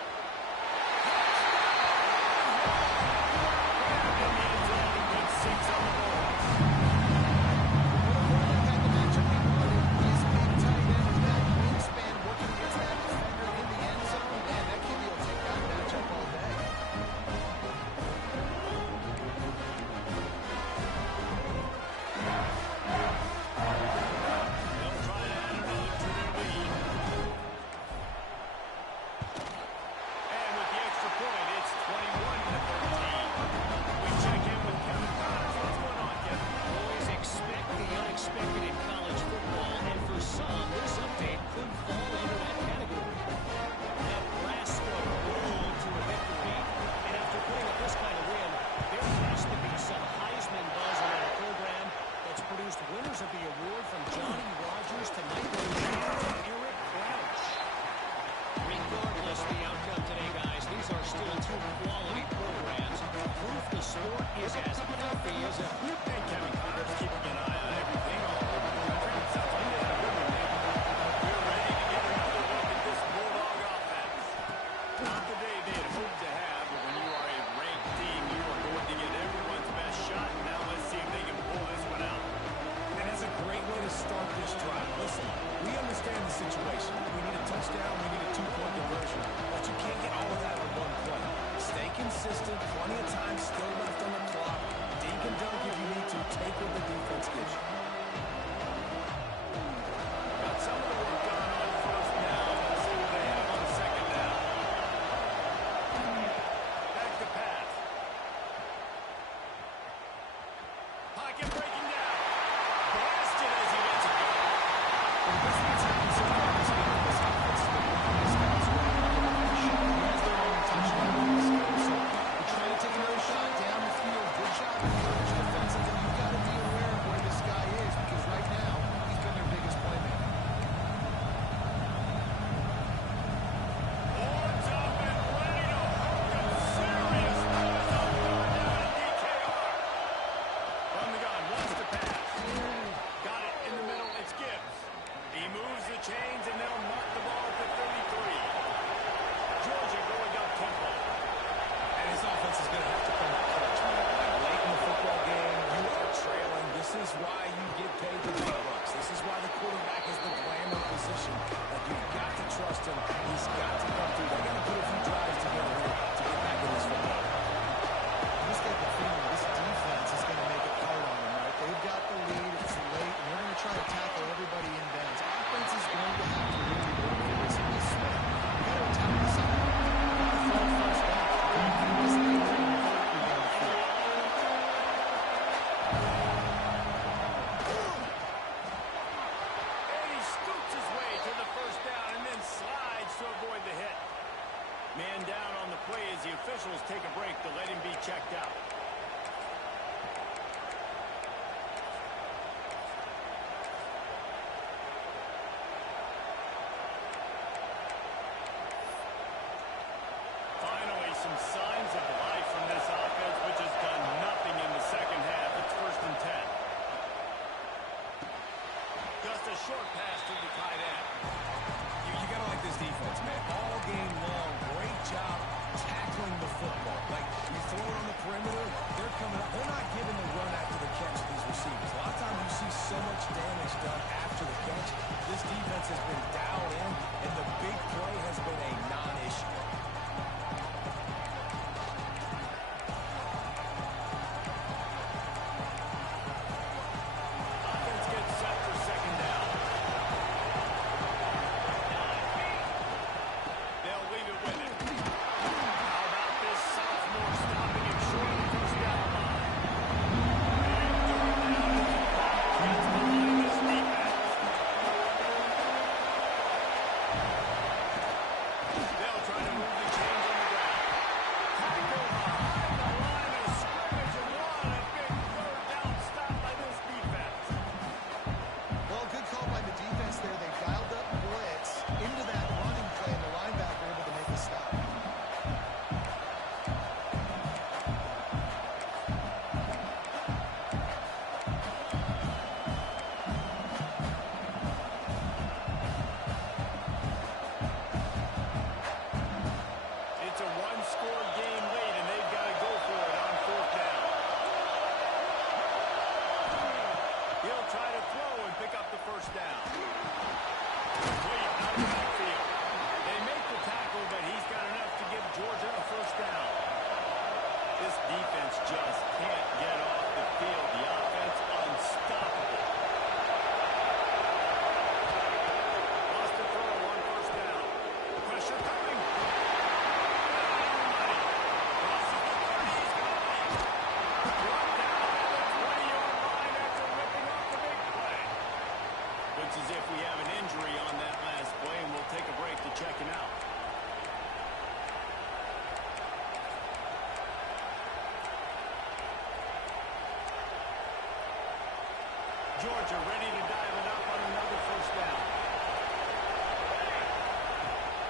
Georgia ready to dial it up on another first down.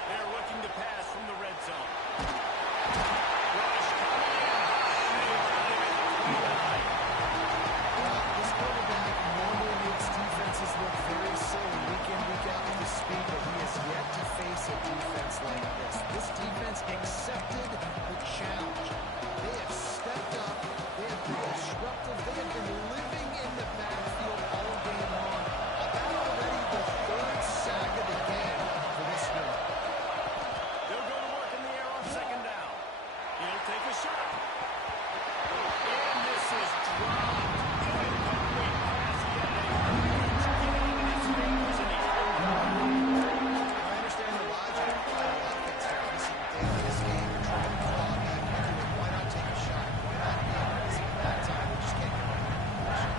They're looking to pass from the red zone. Rush coming in high, and they round him at the 29. Well, this quarterback normally makes defenses look very silly week in, week out with his speed, but he has yet to face a defense like this. This defense accepted the challenge. They have stepped up. They have been disruptive. They have been living in the backfield all game long. About already the third sack of the game for this unit. They'll go to work in the air on second down. He'll take a shot. And this is dropped. Incomplete pass. He had a huge gain in his fingers, and he's I understand the logic by the offense here. Listen, they win this game. You're trying to claw back into it. Why not take a shot? Why not be aggressive at that time? We just can't get away from the position.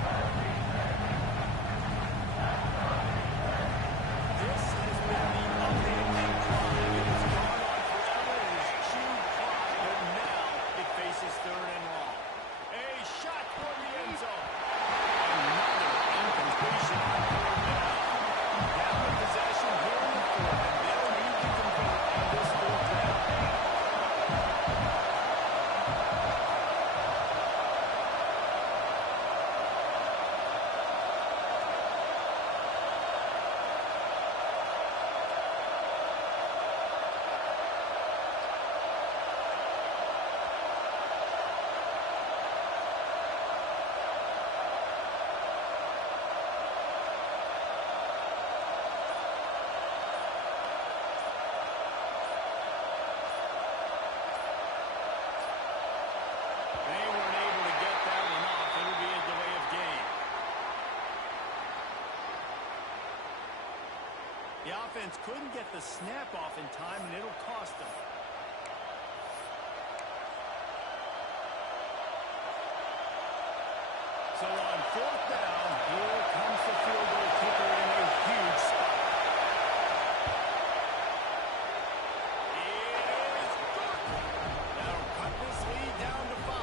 This has been the unending drive. It has gone on forever. It has chewed clock, but now it faces third and long. A shot toward the end zone. Another incompletion on third down. Down in possession here in the fourth, and they'll need to convert on this fourth down. They weren't able to get that one off. It'll be a delay of game. The offense couldn't get the snap off in time, and it'll cost them. So on fourth down, here comes the field goal kicker in a huge spot. It is good. That'll cut this lead down to 5.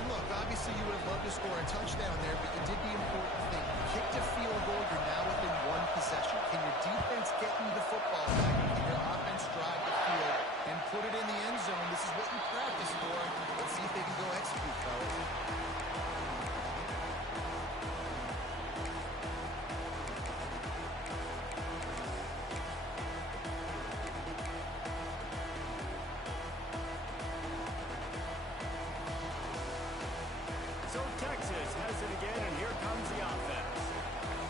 And look, obviously you would have loved to score a touchdown there, but you did the important thing. You kicked a field goal, you're now within one possession. Can your defense get you the football back? Can your offense drive the field and put it in the end zone? This is what you practice for. Let's see if they can go execute, fellas. So Texas has it again, and here comes the offense.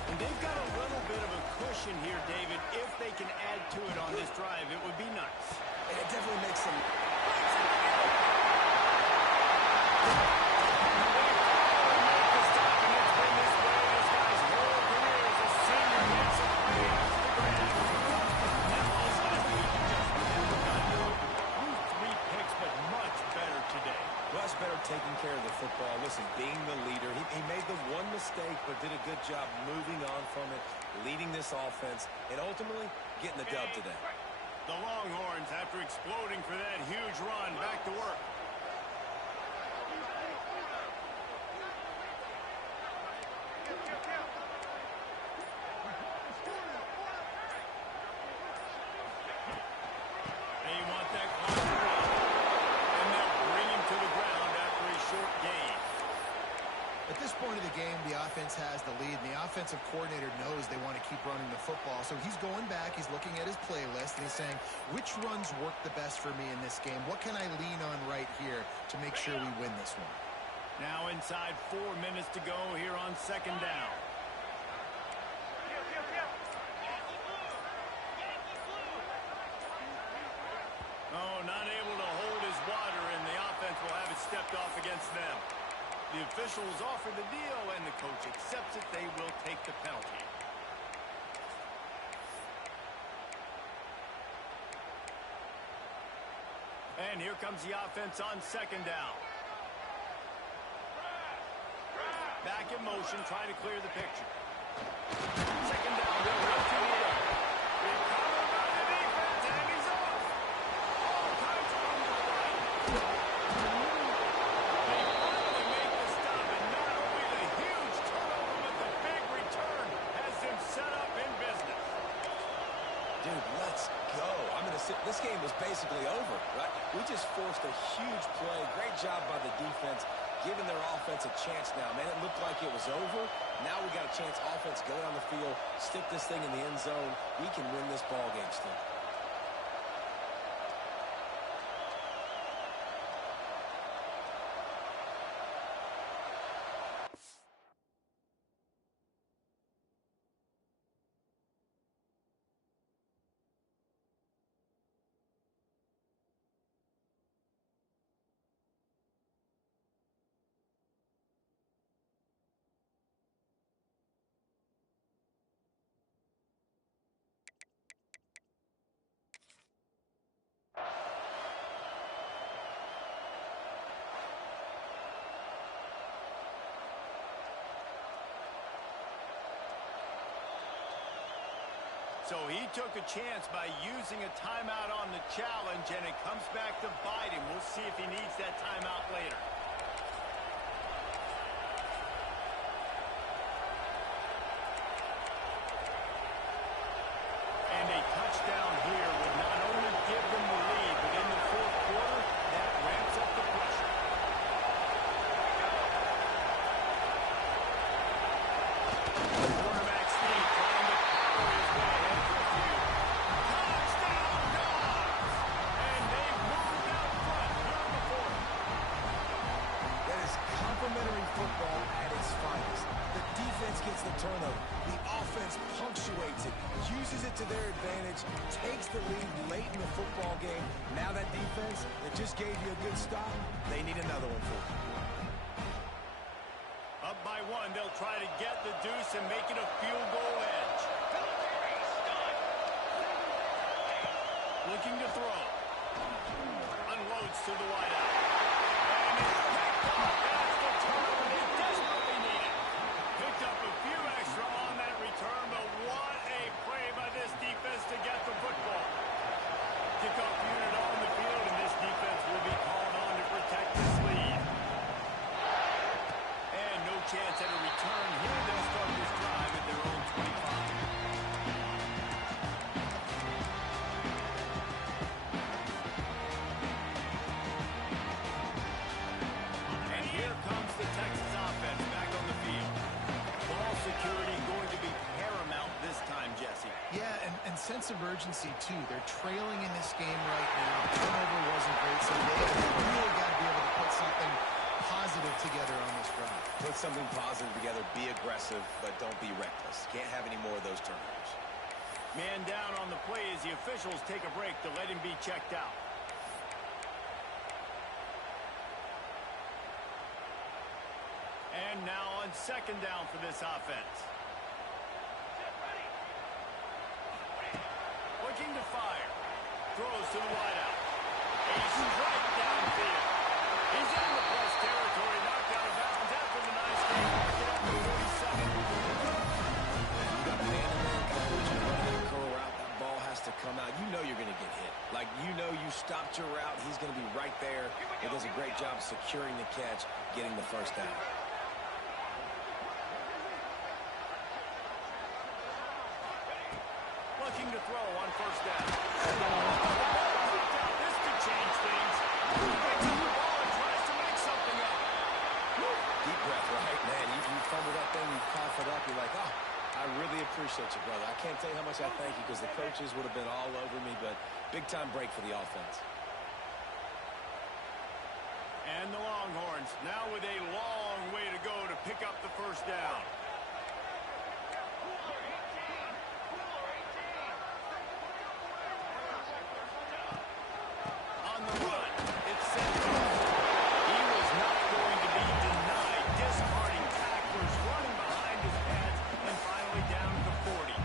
And they've got a little bit of a cushion here, David. If they can add to it on this drive, it would be nice. It definitely makes some... taking care of the football. Listen, being the leader, he made the one mistake, but did a good job moving on from it, leading this offense, and ultimately getting the dub today. The Longhorns, after exploding for that huge run, back to work. They want that clock to run, and they'll bring him to the ground after a short gain. At this point of the game, the offense has the lead, and the offensive coordinator knows they want to keep running the football. So he's going back, he's looking at his playlist, and he's saying, which runs work the best for me in this game? What can I lean on right here to make sure we win this one? Now inside 4 minutes to go here on second down. Oh, not able to hold his water, and the offense will have it stepped off against them. The officials offer the deal, and the coach accepts it. They will take the penalty. And here comes the offense on second down. Back in motion, trying to clear the picture. Second down, they'll run to the right. Recovered by the defense, and he's off. All kinds of room to the right. They finally make the stop, and not only the huge turnover, but this game was basically over, right? We just forced a huge play. Great job by the defense, giving their offense a chance now. Man, it looked like it was over. Now we got a chance. Offense, go down the field, stick this thing in the end zone. We can win this ball game still. So he took a chance by using a timeout on the challenge, and it comes back to bite him. We'll see if he needs that timeout later. And a touchdown here would not only give them the lead, but in the fourth quarter, that ramps up the pressure. The quarterback sneak trying to power his way ahead for a few. Touchdown Dogs! And they've moved out front here in the fourth. That is complimentary football at its finest. The defense gets the turnover. The offense punctuates it, uses it to their advantage, takes the lead late in the football game. Now that defense that just gave you a good stop, they need another one for you. Up by one, they'll try to get the deuce and make it a field goal edge. Looking to throw. Unloads to the wideout. And it's picked off. That's the turnover they desperately needed. Picked up a few extra on that return, but what a play by this defense to get the football. Kickoff unit on the field, and this defense will be called on to protect this lead. And no chance at a return here. They'll start this drive at their own 25. And here comes the Texas offense back on the field. Ball security going to be paramount this time, Jesse. Yeah, and sense of urgency, too. They're trailing in this game right now. The turnover wasn't great, so they really got to be able to put something positive together on this drive. Put something positive together, be aggressive, but don't be reckless. Can't have any more of those turnovers. Man down on the play as the officials take a break to let him be checked out. And now on second down for this offense. Looking to fire. Throws to the wideout. He's right downfield. He's in the plus territory, knocked out of bounds after the nice game. Mark it up to 47. You got man-to-man coverage, you're running a curl route, that ball has to come out. You know you're going to get hit. Like, you know you stopped your route, he's going to be right there. He does a great job securing the catch, getting the first down. Looking to throw on first down. This could change things. He picks up the ball and tries to make something of it. Deep breath, right, man? You fumble that thing, you cough it up, you're like, oh, I really appreciate you, brother. I can't tell you how much I thank you because the coaches would have been all over me, but big-time break for the offense. And the Longhorns now with a long way to go to pick up the first down. On the run, it's sent off. He was not going to be denied. Discarding tacklers, running behind his pads, and finally down to 40.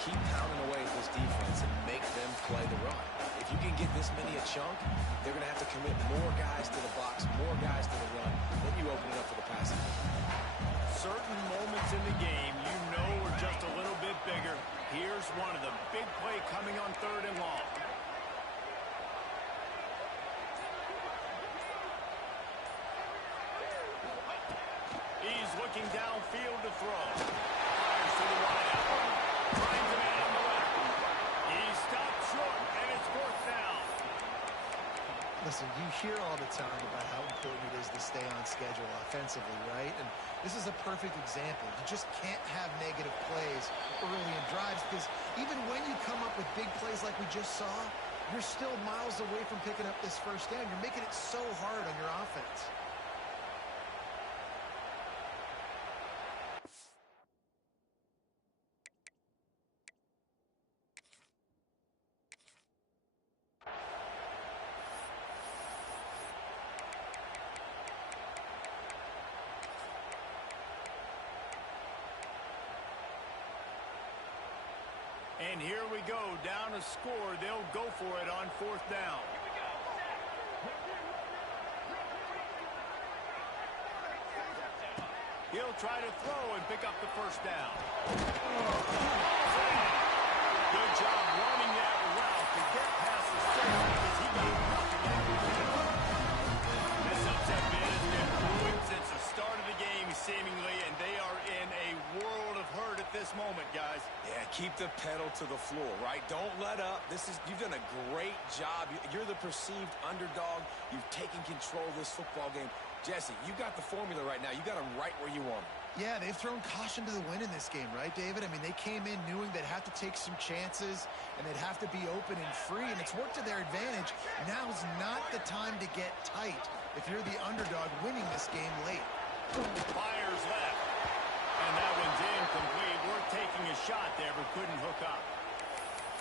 Keep pounding away at this defense and make them play the run. If you can get this many a chunk, they're going to have to commit more guys to the box, more guys to the run. Then you open it up for the passing. Certain moments in the game you know are just a little bit bigger. Here's one of them. Big play coming on third and long. He's looking downfield to throw. Fires to the wideout. Finds a man on the left. He stopped short, and Listen, you hear all the time about how important it is to stay on schedule offensively, right? And this is a perfect example. You just can't have negative plays early in drives because even when you come up with big plays like we just saw, you're still miles away from picking up this first down. You're making it so hard on your offense. And here we go, down a score. They'll go for it on 4th down. He'll try to throw and pick up the first down. Good job running that route to get past the safety because he got nothing after that. This upset bid has been brewing since the start of the game, seemingly, and they are in a world of hurt at this moment, guys. Yeah, keep the pedal to the floor, right? Don't let up. You've done a great job. You're the perceived underdog. You've taken control of this football game. Jesse, you got the formula right now. You got them right where you want them. Yeah, they've thrown caution to the wind in this game, right, David? I mean, they came in knowing they'd have to take some chances and they'd have to be open and free, and it's worked to their advantage. Now's not the time to get tight if you're the underdog winning this game late. Fires left. And that one's incomplete. We're taking a shot there, but couldn't hook up.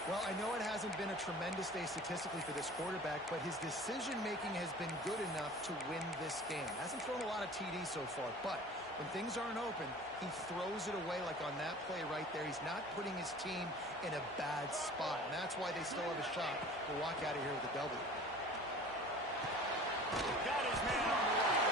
Well, I know it hasn't been a tremendous day statistically for this quarterback, but his decision-making has been good enough to win this game. Hasn't thrown a lot of TDs so far, but when things aren't open, he throws it away like on that play right there. He's not putting his team in a bad spot, and that's why they still have a shot to walk out of here with a W. Got his man on the right.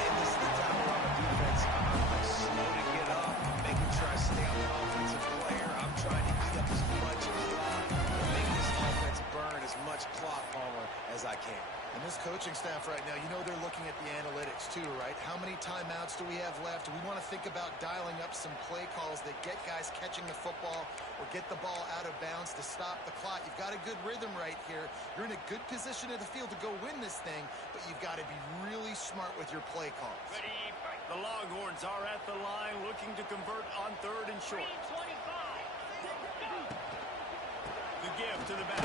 And this is the time we're on the defense. I'm slow to get up. I'm making sure I stay on the offensive player. I'm trying to eat up as much clock and make this offense burn as much clock, Palmer, as I can. And this coaching staff right now, you know they're looking at the analytics too, right? How many timeouts do we have left? We want to think about dialing up some play calls that get guys catching the football or get the ball out of bounds to stop the clock. You've got a good rhythm right here. You're in a good position of the field to go win this thing, but you've got to be really smart with your play calls. The Longhorns are at the line looking to convert on 3rd and short. The give to the back.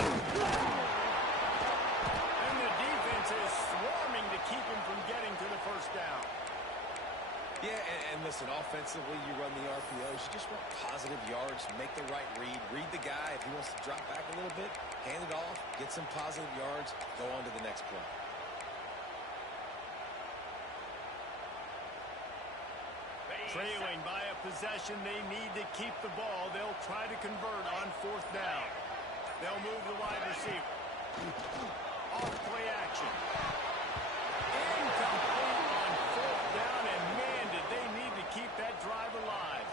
And the defense is swarming to keep him from getting to the first down. Yeah, and listen, offensively, you run the RPOs. You just want positive yards, make the right read the guy. If he wants to drop back a little bit, hand it off, get some positive yards, go on to the next play. Trailing by a possession, they need to keep the ball. They'll try to convert on 4th down. They'll move the wide receiver. Off play action. Incomplete on 4th down, and man, did they need to keep that drive alive.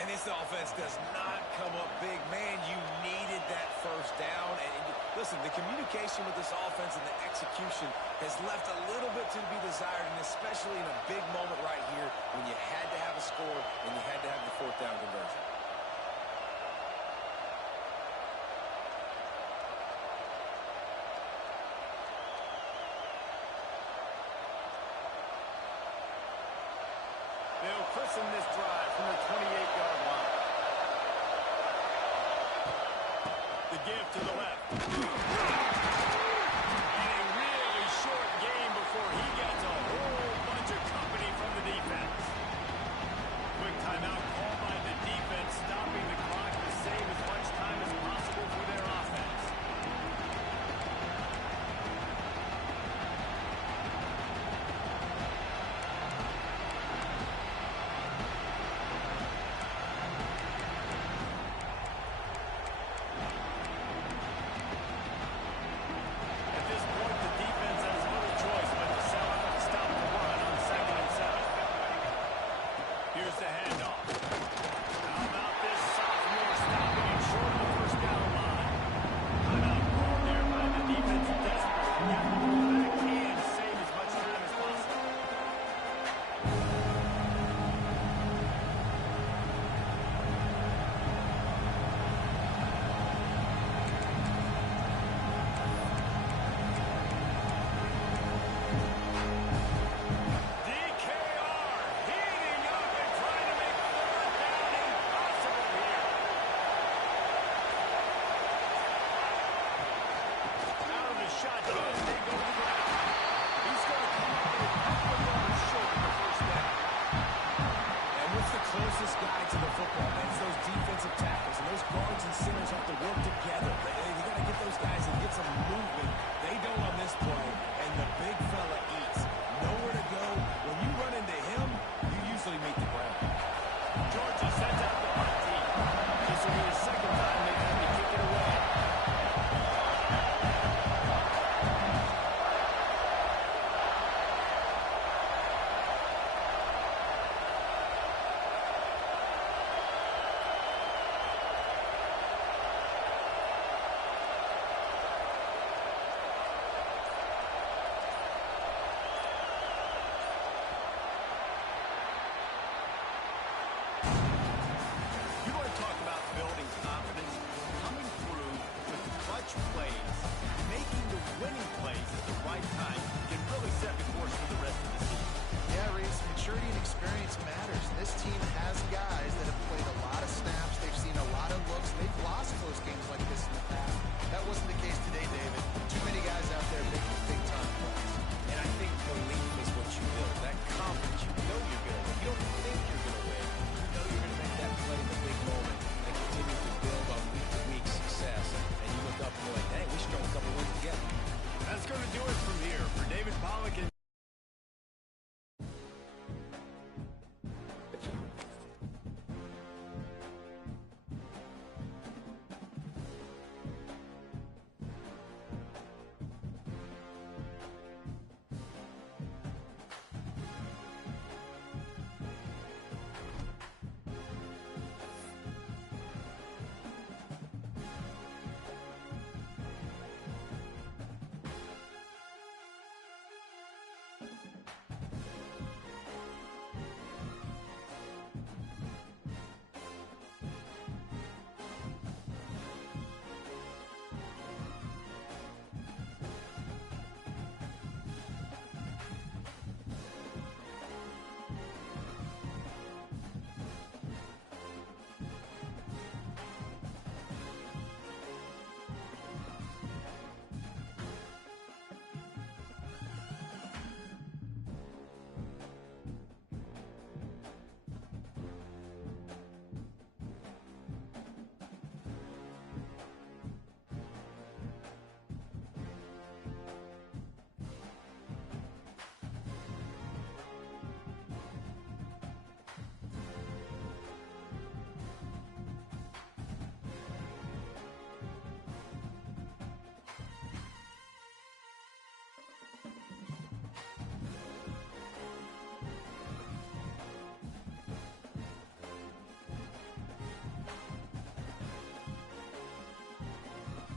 And this offense does not come up big. Man, you needed that first down. And listen, the communication with this offense and the execution has left a little bit to be desired, and especially in a big moment right here when you had to have a score and you had to have the 4th down conversion. They'll christen this drive from the 28-yard line. The give to the left. And a really short game before he gets a whole bunch of company from the defense. Quick timeout called by the defense, stopping the clock to save as much time as possible for their offense. plays, making the winning plays at the right time can really set the course for the rest of the season. Yeah, Reeves, maturity and experience matters. This team has guys that have played a lot of snaps. They've seen a lot of looks. They've lost close games like this in